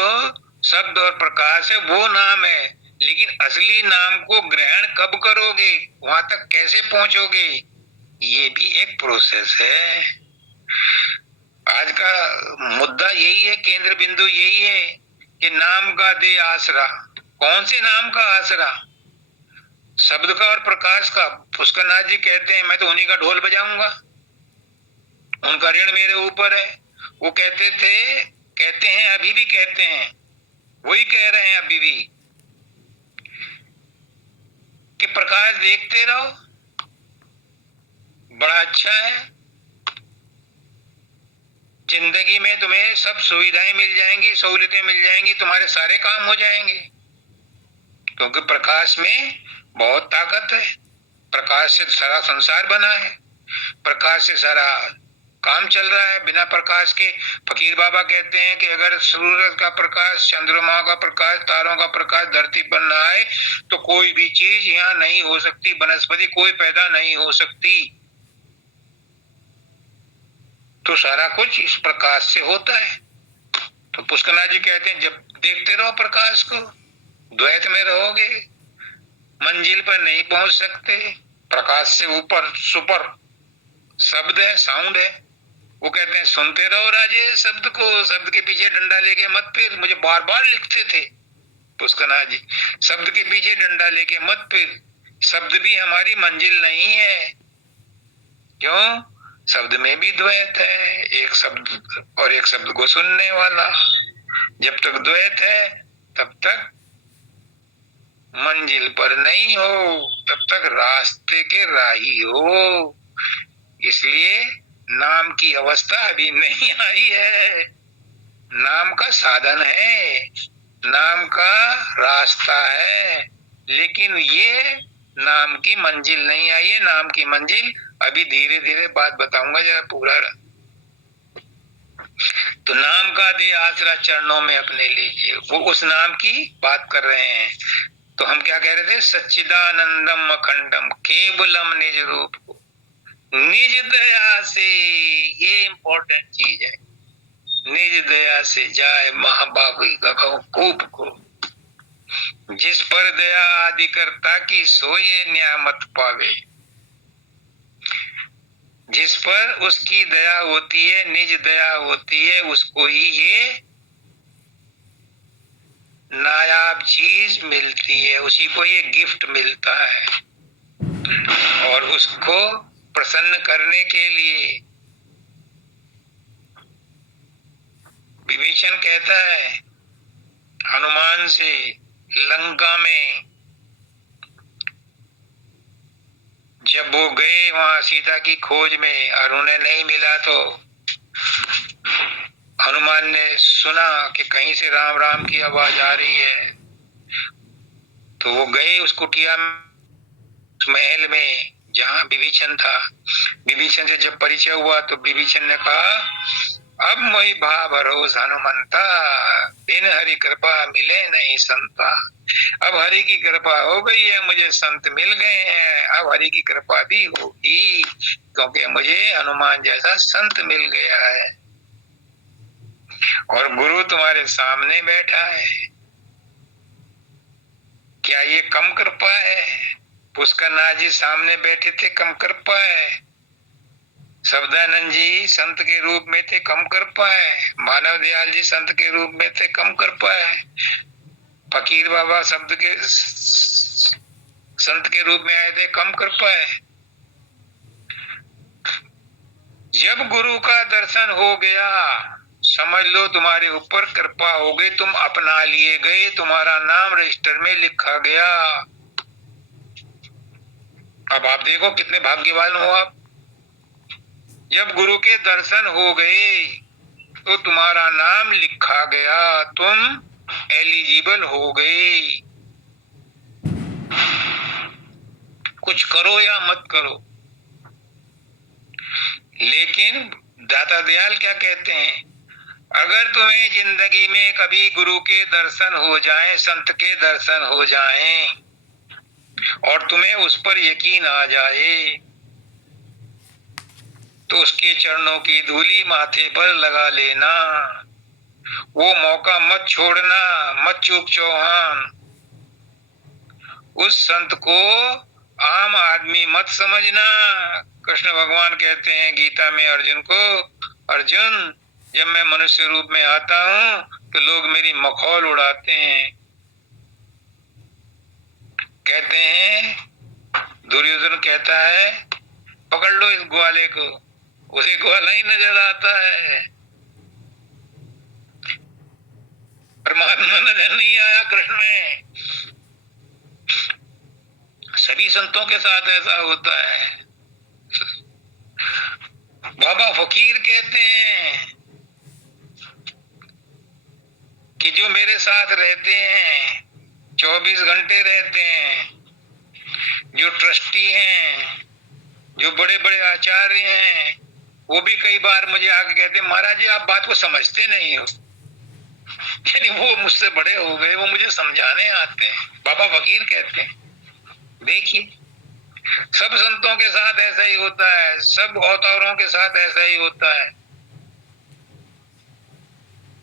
शब्द और प्रकाश है वो नाम है, लेकिन असली नाम को ग्रहण कब करोगे, वहां तक कैसे पहुंचोगे, ये भी एक प्रोसेस है। आज का मुद्दा यही है, केंद्र बिंदु यही है कि नाम का दे आसरा। कौन से नाम का आसरा? शब्द का और प्रकाश का। पुष्करनाथ जी कहते हैं मैं तो उन्हीं का ढोल बजाऊंगा, उनका ऋण मेरे ऊपर है। वो कहते थे, कहते हैं, अभी भी कहते हैं, वही कह रहे हैं अभी भी कि प्रकाश देखते रहो, बड़ा अच्छा है, जिंदगी में तुम्हें सब सुविधाएं मिल जाएंगी, सहूलियतें मिल जाएंगी, तुम्हारे सारे काम हो जाएंगे, क्योंकि प्रकाश में बहुत ताकत है। प्रकाश से सारा संसार बना है, प्रकाश से सारा काम चल रहा है। बिना प्रकाश के, फकीर बाबा कहते हैं कि अगर सूरज का प्रकाश, चंद्रमा का प्रकाश, तारों का प्रकाश धरती पर न आए तो कोई भी चीज यहाँ नहीं हो सकती, वनस्पति कोई पैदा नहीं हो सकती। तो सारा कुछ इस प्रकाश से होता है। तो पुष्करनाथ जी कहते हैं जब देखते रहो प्रकाश को, द्वैत में रहोगे, मंजिल पर नहीं पहुंच सकते। प्रकाश से ऊपर सुपर शब्द है, साउंड है। वो कहते हैं सुनते रहो राजेश शब्द को, शब्द के पीछे डंडा लेके मत फिर। मुझे बार बार लिखते थे पुष्करनाथ जी, शब्द के पीछे डंडा लेके मत फिर, शब्द भी हमारी मंजिल नहीं है। क्यों? शब्द में भी द्वैत है, एक शब्द और एक शब्द को सुनने वाला। जब तक द्वैत है तब तक मंजिल पर नहीं हो, तब तक रास्ते के राही हो। इसलिए नाम की अवस्था अभी नहीं आई है। नाम का साधन है, नाम का रास्ता है, लेकिन ये नाम की मंजिल नहीं आई है। नाम की मंजिल अभी धीरे धीरे बात बताऊंगा जरा पूरा। तो नाम का दे आसरा चरणों में अपने लीजिए, वो उस नाम की बात कर रहे हैं। तो हम क्या कह रहे थे? सच्चिदानंदम अखंडम केवलम निज रूप को निज दया से, ये इंपॉर्टेंट चीज है। निज दया से जाए महाबाबी का खूब को, जिस पर दया आदि करता की सोए न्यामत पावे। जिस पर उसकी दया होती है, निज दया होती है, उसको ही ये नायाब चीज मिलती है, उसी को ये गिफ्ट मिलता है। और उसको प्रसन्न करने के लिए विभीषण कहता है हनुमान से, लंका में जब वो गए वहां सीता की खोज में और उन्हें नहीं मिला, तो हनुमान ने सुना कि कहीं से राम राम की आवाज आ रही है। तो वो गए उस कुटिया उस महल में जहां विभीषण था। विभीषण से जब परिचय हुआ तो विभीषण ने कहा अब मोहि भा भरोस हनुमंता, बिन हरि कृपा मिले नहीं संता। अब हरि की कृपा हो गई है, मुझे संत मिल गए हैं, अब हरि की कृपा भी होगी, क्योंकि मुझे हनुमान जैसा संत मिल गया है। और गुरु तुम्हारे सामने बैठा है, क्या ये कम कृपा है? पुष्करनाथ जी सामने बैठे थे, कम कृपा है? शब्दानंद जी संत के रूप में थे, कम कृपा है? मानव दयाल जी संत के रूप में थे, कम कृपा है? फकीर बाबा शब्द के संत के रूप में आए थे, कम कृपा है? जब गुरु का दर्शन हो गया, समझ लो तुम्हारे ऊपर कृपा हो गई, तुम अपना लिए गए, तुम्हारा नाम रजिस्टर में लिखा गया। अब आप देखो कितने भाग्यवान हो आप। जब गुरु के दर्शन हो गए तो तुम्हारा नाम लिखा गया, तुम एलिजिबल हो गए। कुछ करो या मत करो, लेकिन दाता दयाल क्या कहते हैं, अगर तुम्हें जिंदगी में कभी गुरु के दर्शन हो जाएं, संत के दर्शन हो जाएं और तुम्हें उस पर यकीन आ जाए तो उसके चरणों की धूली माथे पर लगा लेना। वो मौका मत छोड़ना, मत चूक चौहान। उस संत को आम आदमी मत समझना। कृष्ण भगवान कहते हैं गीता में अर्जुन को, अर्जुन जब मैं मनुष्य रूप में आता हूं तो लोग मेरी मखौल उड़ाते हैं। कहते हैं, दुर्योधन कहता है पकड़ लो इस ग्वाले को, उसे ग्वाला ही नजर आता है, परमात्मा नजर नहीं आया कृष्ण में। सभी संतों के साथ ऐसा होता है। बाबा फकीर कहते हैं कि जो मेरे साथ रहते हैं, 24 घंटे रहते हैं, जो ट्रस्टी हैं, जो बड़े बड़े आचार्य हैं, वो भी कई बार मुझे आके कहते हैं महाराज जी आप बात को समझते नहीं हो। यानी वो मुझसे बड़े हो गए, वो मुझे समझाने आते हैं। बाबा फकीर कहते हैं। देखिए सब संतों के साथ ऐसा ही होता है, सब अवतारों के साथ ऐसा ही होता है।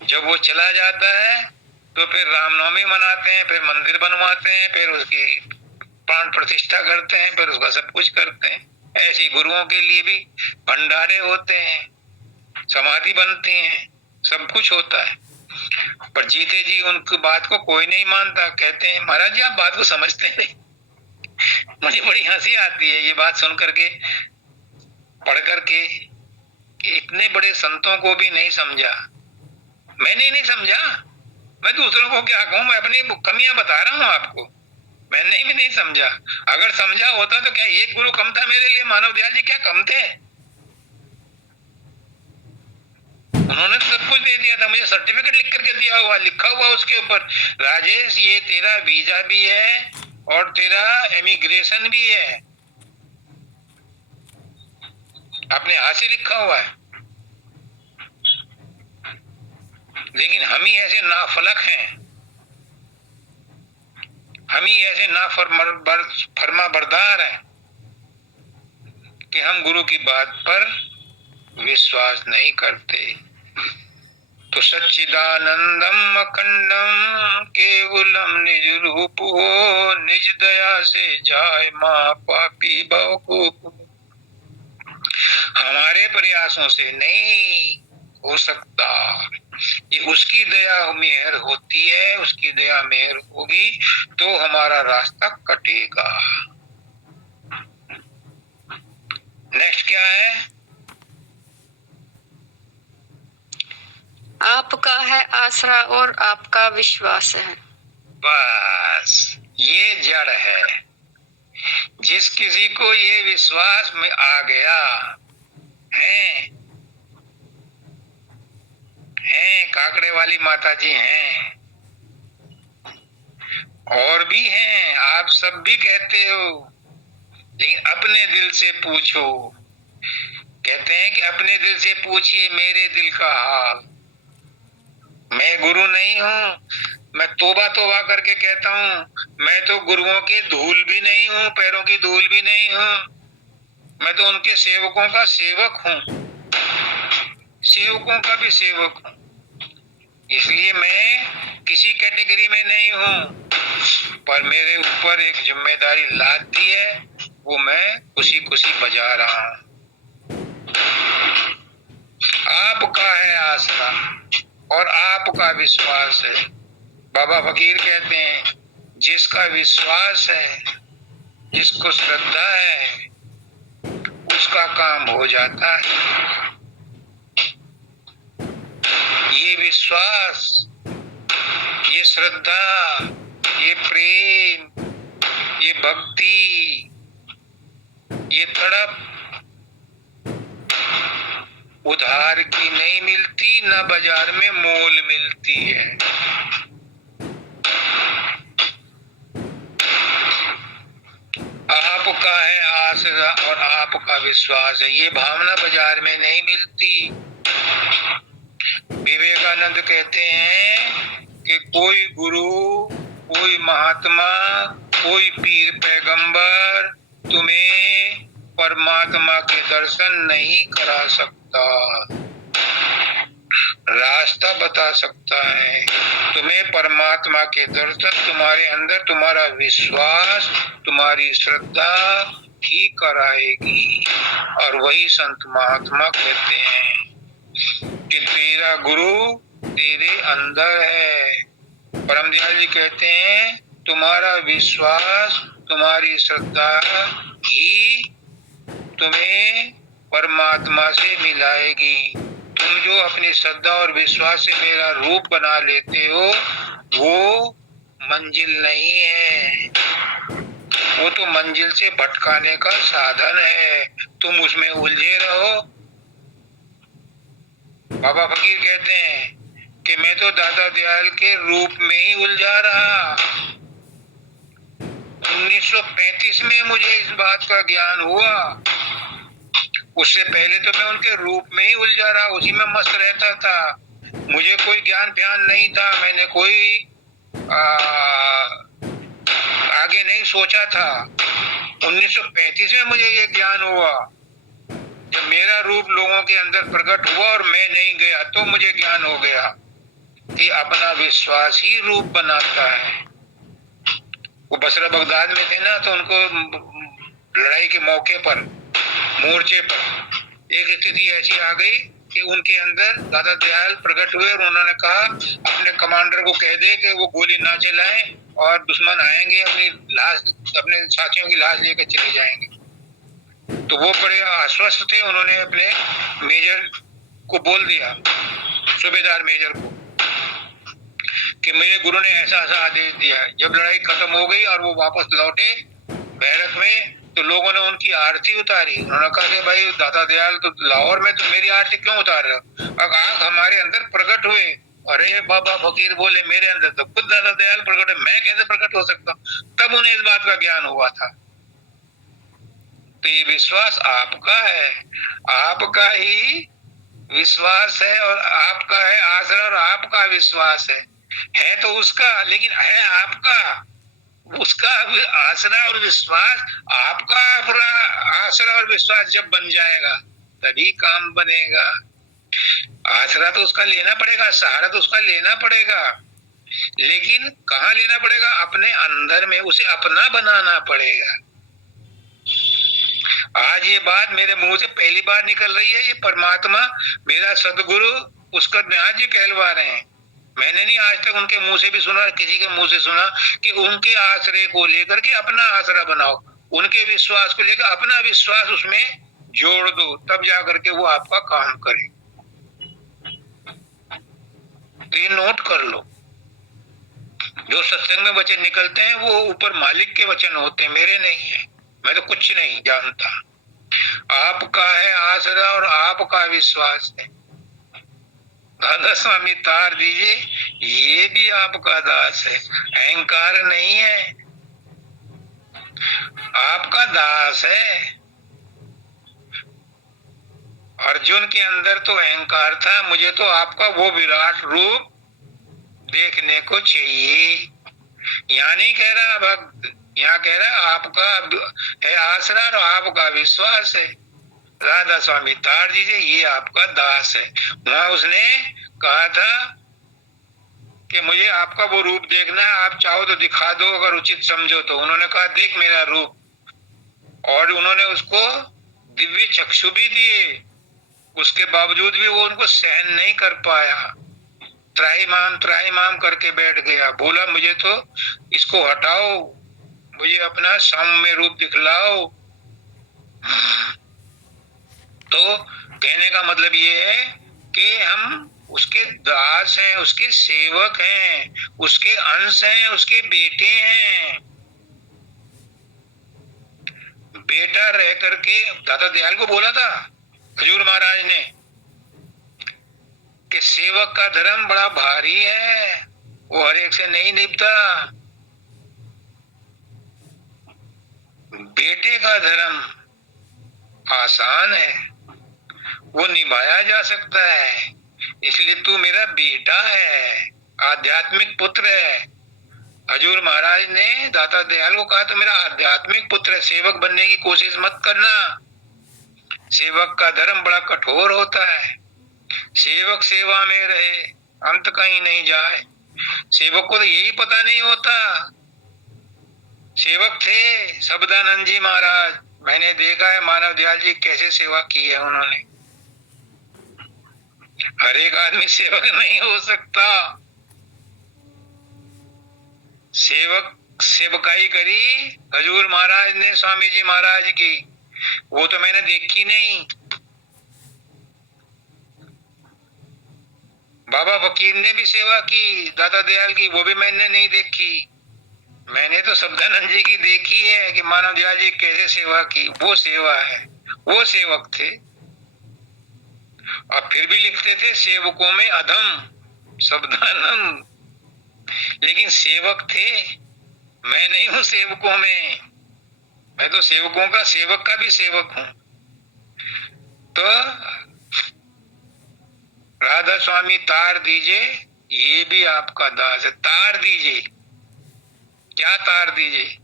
जब वो चला जाता है तो फिर रामनवमी मनाते हैं, फिर मंदिर बनवाते हैं, फिर उसकी प्राण प्रतिष्ठा करते हैं, फिर उसका सब कुछ करते हैं। ऐसी गुरुओं के लिए भी भंडारे होते हैं, समाधि बनती है, सब कुछ होता है। पर जीते जी उनकी बात को कोई नहीं मानता। कहते हैं महाराज जी आप बात को समझते नहीं। मुझे बड़ी हंसी आती है ये बात सुन करके, पढ़ करके, कि इतने बड़े संतों को भी नहीं समझा। मैंने नहीं समझा, मैं दूसरों को क्या कहूं, मैं अपनी कमियां बता रहा हूं आपको। मैंने भी नहीं समझा। अगर समझा होता तो क्या एक गुरु कम था मेरे लिए? मानव दयाल जी क्या कम थे? उन्होंने सब कुछ दे दिया था, मुझे सर्टिफिकेट लिख करके दिया हुआ, लिखा हुआ उसके ऊपर, राजेश ये तेरा वीजा भी है और तेरा इमिग्रेशन भी है, अपने हाथ से लिखा हुआ है। लेकिन हम ही ऐसे नाफलक हैं, हम ही ऐसे फरमा बरदार हैं कि हम गुरु की बात पर विश्वास नहीं करते। तो सच्चिदानंदम अखंडम केवलम निज रूप हो, निज दया से जाय मां पापी बहु। हमारे प्रयासों से नहीं हो सकता, ये उसकी दया मेहर होती है, उसकी दया मेहर होगी तो हमारा रास्ता कटेगा। नेक्स्ट क्या है? आपका है आसरा और आपका विश्वास है। बस ये जड़ है। जिस किसी को ये विश्वास में आ गया है, काकड़े वाली माता जी हैं, और भी हैं, आप सब भी कहते हो, लेकिन अपने दिल से पूछो। कहते हैं कि अपने दिल से पूछिए मेरे दिल का हाल। मैं गुरु नहीं हूं, मैं तोबा तोबा करके कहता हूं, मैं तो गुरुओं की धूल भी नहीं हूं, पैरों की धूल भी नहीं हूं। मैं तो उनके सेवकों का सेवक हूं, सेवकों का भी सेवक हूं। इसलिए मैं किसी कैटेगरी में नहीं हूं, पर मेरे ऊपर एक जिम्मेदारी लाद दी है, वो मैं खुशी खुशी बजा रहा हूं। आपका है आस्था और आपका विश्वास है। बाबा फकीर कहते हैं जिसका विश्वास है, जिसको श्रद्धा है, उसका काम हो जाता है। ये विश्वास, ये श्रद्धा, ये प्रेम, ये भक्ति, ये तड़प उधार की नहीं मिलती, न बाजार में मोल मिलती है। आपका है आसरा आसरा और आपका विश्वास है। ये भावना बाजार में नहीं मिलती। विवेकानंद कहते हैं कि कोई गुरु, कोई महात्मा, कोई पीर पैगंबर तुम्हें परमात्मा के दर्शन नहीं करा सकता, रास्ता बता सकता है। तुम्हें परमात्मा के दर्शन तुम्हारे अंदर तुम्हारा विश्वास, तुम्हारी श्रद्धा ही कराएगी। और वही संत महात्मा कहते हैं कि तेरा गुरु तेरे अंदर है। परमदयाल जी कहते हैं तुम्हारा विश्वास, तुम्हारी श्रद्धा ही तुम्हें परमात्मा से मिलाएगी। तुम जो अपनी श्रद्धा और विश्वास से मेरा रूप बना लेते हो वो मंजिल नहीं है, वो तो मंजिल से भटकाने का साधन है। तुम उसमें उलझे रहो। बाबा फकीर कहते हैं कि मैं तो दादा दयाल के रूप में ही उलझा रहा। 1935 में मुझे इस बात का ज्ञान हुआ। उससे पहले तो मैं उनके रूप में ही उलझा रहा, उसी में मस्त रहता था। मुझे कोई ज्ञान ध्यान नहीं था, मैंने कोई आगे नहीं सोचा था। 1935 में मुझे ये ज्ञान हुआ। जब मेरा रूप लोगों के अंदर प्रकट हुआ और मैं नहीं गया तो मुझे ज्ञान हो गया कि अपना विश्वास ही रूप बनाता है। वो बसरा बगदाद में थे ना, तो उनको लड़ाई के मौके पर, मोर्चे पर एक स्थिति ऐसी आ गई कि उनके अंदर दादा दयाल प्रकट हुए और उन्होंने कहा अपने कमांडर को कह दे कि वो गोली ना चलाएं और दुश्मन आएंगे अपनी लाश, अपने साथियों की लाश लेकर चले जाएंगे। तो वो बड़े आश्वस्त थे। उन्होंने अपने मेजर को बोल दिया, सूबेदार मेजर को, कि मेरे गुरु ने ऐसा ऐसा आदेश दिया। जब लड़ाई खत्म हो गई और वो वापस लौटे बैरक में, तो लोगों ने उनकी आरती उतारी। उन्होंने कहा कि भाई दादा दयाल तो लाहौर में, तो मेरी आरती क्यों उतार रहे हो? अब आप हमारे अंदर प्रकट हुए। अरे बाबा फकीर बोले मेरे अंदर तो खुद दादा दयाल प्रकट है, मैं कैसे प्रकट हो सकता हूँ? तब उन्हें इस बात का ज्ञान हुआ था। तो ये विश्वास आपका है, आपका ही विश्वास है और आपका है आसरा और आपका विश्वास है तो उसका, लेकिन है आपका। उसका आसरा और विश्वास आपका आसरा और विश्वास जब बन जाएगा तभी काम बनेगा। आसरा तो उसका लेना पड़ेगा, सहारा तो उसका लेना पड़ेगा, लेकिन कहाँ लेना पड़ेगा? अपने अंदर में उसे अपना बनाना पड़ेगा। आज ये बात मेरे मुंह से पहली बार निकल रही है। ये परमात्मा मेरा सदगुरु उसका आज ही कहलवा रहे हैं। मैंने नहीं आज तक उनके मुंह से भी सुना, किसी के मुंह से सुना कि उनके आश्रय को लेकर के अपना आसरा बनाओ, उनके विश्वास को लेकर अपना विश्वास उसमें जोड़ दो, तब जाकर के वो आपका काम करे। तो ये नोट कर लो, जो सत्संग में वचन निकलते हैं वो ऊपर मालिक के वचन होते हैं, मेरे नहीं है। मैं तो कुछ नहीं जानता। आपका है आसरा और आपका विश्वास है। दादा स्वामी तार दीजिए, ये भी आपका दास है, अहंकार नहीं है, आपका दास है। अर्जुन के अंदर तो अहंकार था, मुझे तो आपका वो विराट रूप देखने को चाहिए। यहाँ नहीं कह रहा भक्त, यहाँ कह रहा आपका है आसरा और आपका विश्वास है। राधा स्वामी तार दीजिए, ये आपका दास है। वहां उसने कहा था कि मुझे आपका वो रूप देखना है, आप चाहो तो दिखा दो अगर उचित समझो तो। उन्होंने कहा देख मेरा रूप, और उन्होंने उसको दिव्य चक्षु भी दिए। उसके बावजूद भी वो उनको सहन नहीं कर पाया, त्राहिमाम करके बैठ गया। बोला मुझे तो इसको हटाओ, मुझे अपना सौम्य रूप दिखलाओ। तो कहने का मतलब ये है कि हम उसके दास हैं, उसके सेवक हैं, उसके अंश हैं, उसके बेटे हैं। बेटा रह करके दादा दयाल को बोला था हजूर महाराज ने कि सेवक का धर्म बड़ा भारी है, वो हर एक से नहीं निभता। बेटे का धर्म आसान है, वो निभाया जा सकता है। इसलिए तू मेरा बेटा है, आध्यात्मिक पुत्र है। हजूर महाराज ने दाता दयाल को कहा तो मेरा आध्यात्मिक पुत्र है, सेवक बनने की कोशिश मत करना। सेवक का धर्म बड़ा कठोर होता है। सेवक सेवा में रहे, अंत कहीं नहीं जाए। सेवक को तो यही पता नहीं होता। सेवक थे सबदानंद जी महाराज, मैंने देखा है मानव दयाल जी कैसे सेवा की है उन्होंने। हर एक आदमी सेवक नहीं हो सकता। सेवक सेवकाई करी हजूर महाराज ने स्वामी जी महाराज की, वो तो मैंने देखी नहीं। बाबा फकीर ने भी सेवा की दाता दयाल की, वो भी मैंने नहीं देखी। मैंने तो सबदानंद जी की देखी है कि मानव दयाल जी कैसे सेवा की। वो सेवा है, वो सेवक थे। और फिर भी लिखते थे सेवकों में अधम सबदानंद, लेकिन सेवक थे। मैं नहीं हूं सेवकों में, मैं तो सेवकों का सेवक का भी सेवक हूं। तो राधा स्वामी तार दीजिए, ये भी आपका दास है। तार दीजिए, क्या तार दीजिए,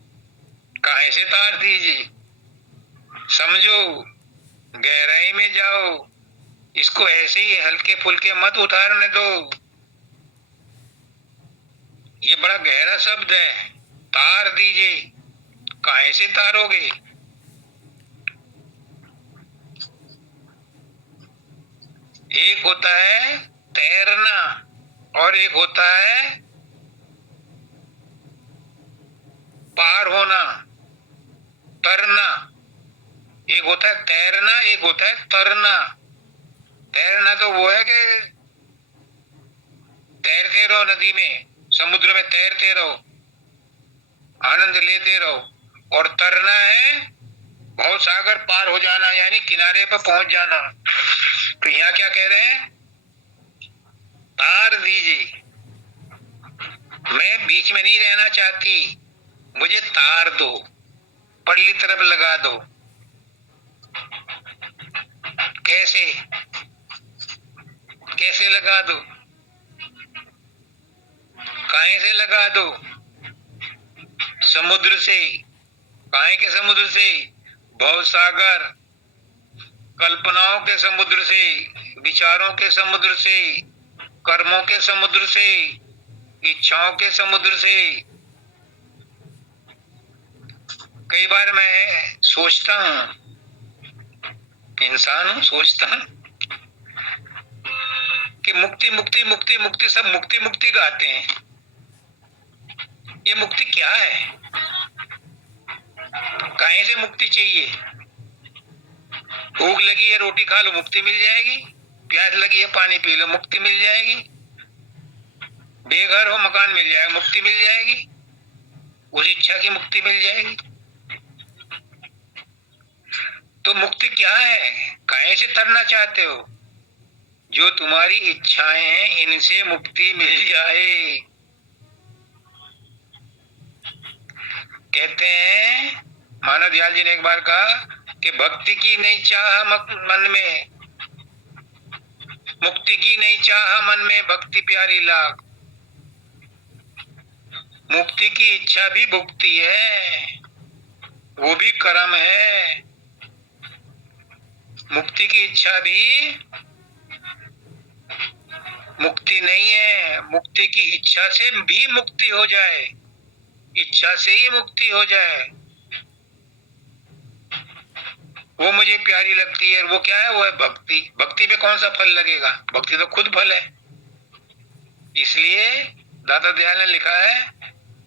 काहे से तार दीजिए, समझो, गहराई में जाओ। इसको ऐसे ही हल्के फुल्के मत उतारने दो। ये बड़ा गहरा शब्द है, तार दीजिए। काहे से तारोगे? एक होता है तैरना और एक होता है पार होना, तरना। एक होता है तैरना, एक होता है तरना। तैरना तो वो है कि तैरते रहो नदी में, समुद्र में तैरते रहो, आनंद लेते रहो। और तरना है भव सागर पार हो जाना, यानी किनारे पर पहुंच जाना। तो यहाँ क्या कह रहे हैं? तार दीजिए, मैं बीच में नहीं रहना चाहती, मुझे तार दो, पल्ली तरफ लगा दो। कैसे कैसे लगा दो? काहे से लगा दो? समुद्र से। काहे के समुद्र से? भव सागर, कल्पनाओं के समुद्र से, विचारों के समुद्र से, कर्मों के समुद्र से, इच्छाओं के समुद्र से। कई बार मैं सोचता हूं, इंसान हूं, सोचता हूं कि मुक्ति मुक्ति मुक्ति मुक्ति, सब मुक्ति मुक्ति गाते हैं। ये मुक्ति क्या है? कहीं से मुक्ति चाहिए? भूख लगी है रोटी खा लो, मुक्ति मिल जाएगी। प्यास लगी है पानी पी लो, मुक्ति मिल जाएगी। बेघर हो मकान मिल जाएगा, मुक्ति मिल जाएगी। उस इच्छा की मुक्ति मिल जाएगी। तो मुक्ति क्या है? कहीं से तरना चाहते हो? जो तुम्हारी इच्छाएं हैं इनसे मुक्ति मिल जाए। कहते हैं मानव दयाल जी ने एक बार कहा कि भक्ति की नहीं चाह मन में, मुक्ति की नहीं चाह मन में, भक्ति प्यारी लाग। मुक्ति की इच्छा भी भुक्ति है, वो भी कर्म है। मुक्ति की इच्छा भी मुक्ति नहीं है। मुक्ति की इच्छा से भी मुक्ति हो जाए, इच्छा से ही मुक्ति हो जाए, वो मुझे प्यारी लगती है। वो क्या है? वो है भक्ति। भक्ति पे कौन सा फल लगेगा? भक्ति तो खुद फल है। इसलिए दाता दयाल ने लिखा है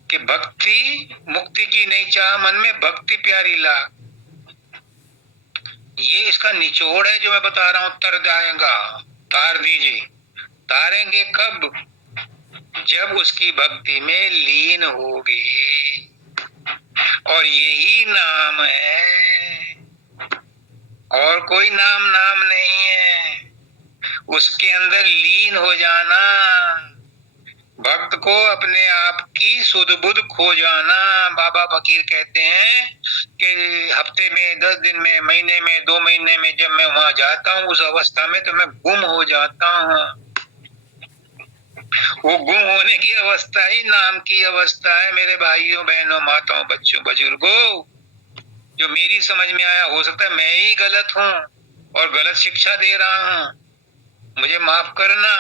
कि भक्ति मुक्ति की नहीं चाह मन में, भक्ति प्यारी लाग। ये इसका निचोड़ है जो मैं बता रहा हूं। तर जाएगा, तार दीजिए। तारेंगे कब? जब उसकी भक्ति में लीन होगी। और यही नाम है, और कोई नाम नहीं है। उसके अंदर लीन हो जाना, भक्त को अपने आप की सुध बुध खो जाना। बाबा फकीर कहते हैं कि हफ्ते में, 10 दिन में, महीने में, 2 महीने में जब मैं वहां जाता हूँ उस अवस्था में तो मैं गुम हो जाता हूँ। वो गुम होने की अवस्था ही नाम की अवस्था है मेरे भाइयों बहनों माताओं बच्चों बुजुर्गों। जो मेरी समझ में आया, हो सकता है मैं ही गलत हूँ और गलत शिक्षा दे रहा हूँ, मुझे माफ करना।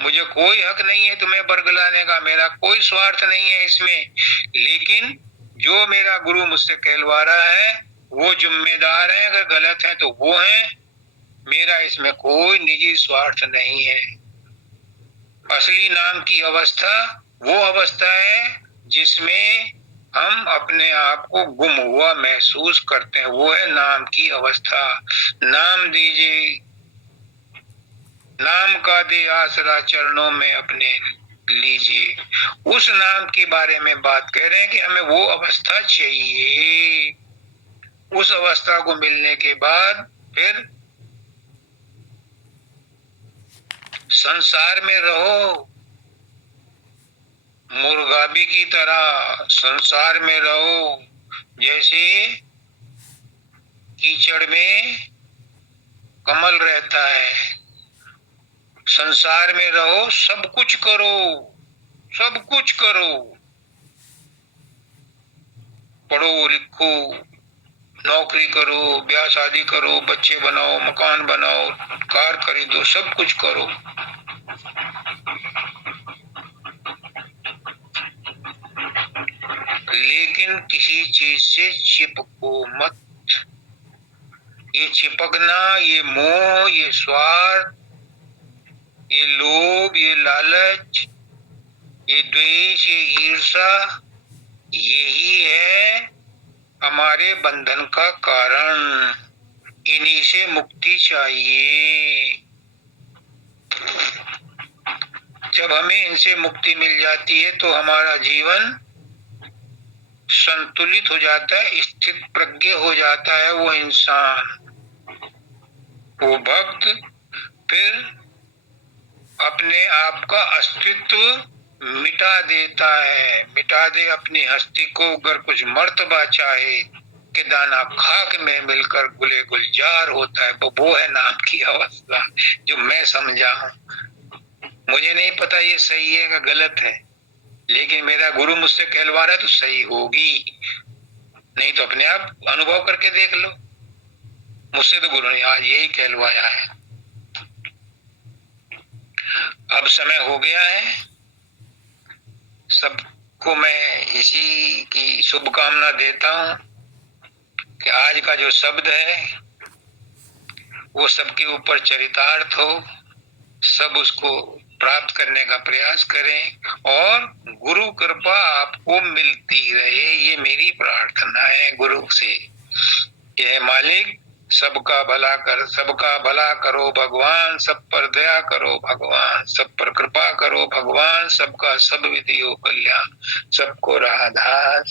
मुझे कोई हक नहीं है तुम्हें बरगलाने का, मेरा कोई स्वार्थ नहीं है इसमें, लेकिन जो मेरा गुरु मुझसे कहलवा रहा है वो जिम्मेदार है, अगर गलत है तो वो है, मेरा इसमें कोई निजी स्वार्थ नहीं है। असली नाम की अवस्था वो अवस्था है जिसमें हम अपने आप को गुम हुआ महसूस करते हैं, वो है नाम की अवस्था। नाम दीजिए, नाम का दे आसरा चरणों में अपने लीजिए। उस नाम के बारे में बात कर रहे हैं कि हमें वो अवस्था चाहिए। उस अवस्था को मिलने के बाद फिर संसार में रहो, मुर्गाबी की तरह संसार में रहो, जैसे कीचड़ में कमल रहता है। संसार में रहो, सब कुछ करो, सब कुछ करो, पढ़ो लिखो, नौकरी करो, ब्याह शादी करो, बच्चे बनाओ, मकान बनाओ, कार खरीदो, सब कुछ करो, लेकिन किसी चीज से चिपको मत। ये चिपकना, ये मोह, ये स्वार्थ, ये लोभ, ये लालच, ये द्वेष, ये ईर्षा, यही है हमारे बंधन का कारण। इन्हीं से मुक्ति चाहिए। जब हमें इनसे मुक्ति मिल जाती है तो हमारा जीवन संतुलित हो जाता है, स्थित प्रज्ञ हो जाता है वो इंसान, वो भक्त फिर अपने आप का अस्तित्व मिटा देता है, मिटा दे अपनी हस्ती को। अगर कुछ मर्तबा चाहे कि दाना खाक में मिलकर गुले गुलजार होता है, वो है नाम की अवस्था जो मैं समझा हूं। मुझे नहीं पता ये सही है कि गलत है, लेकिन मेरा गुरु मुझसे कहलवा रहा है तो सही होगी, नहीं तो अपने आप अनुभव करके देख लो। मुझसे तो गुरु ने आज यही कहलवाया है। अब समय हो गया है, सबको मैं इसी की शुभकामना देता हूं कि आज का जो शब्द है वो सबके ऊपर चरितार्थ हो, सब उसको प्राप्त करने का प्रयास करें और गुरु कृपा आपको मिलती रहे, ये मेरी प्रार्थना है गुरु से। यह मालिक सबका भला कर, सबका भला करो भगवान, सब पर दया करो भगवान, सब पर कृपा करो भगवान, सबका सब विधि हो कल्याण, सबको राधा।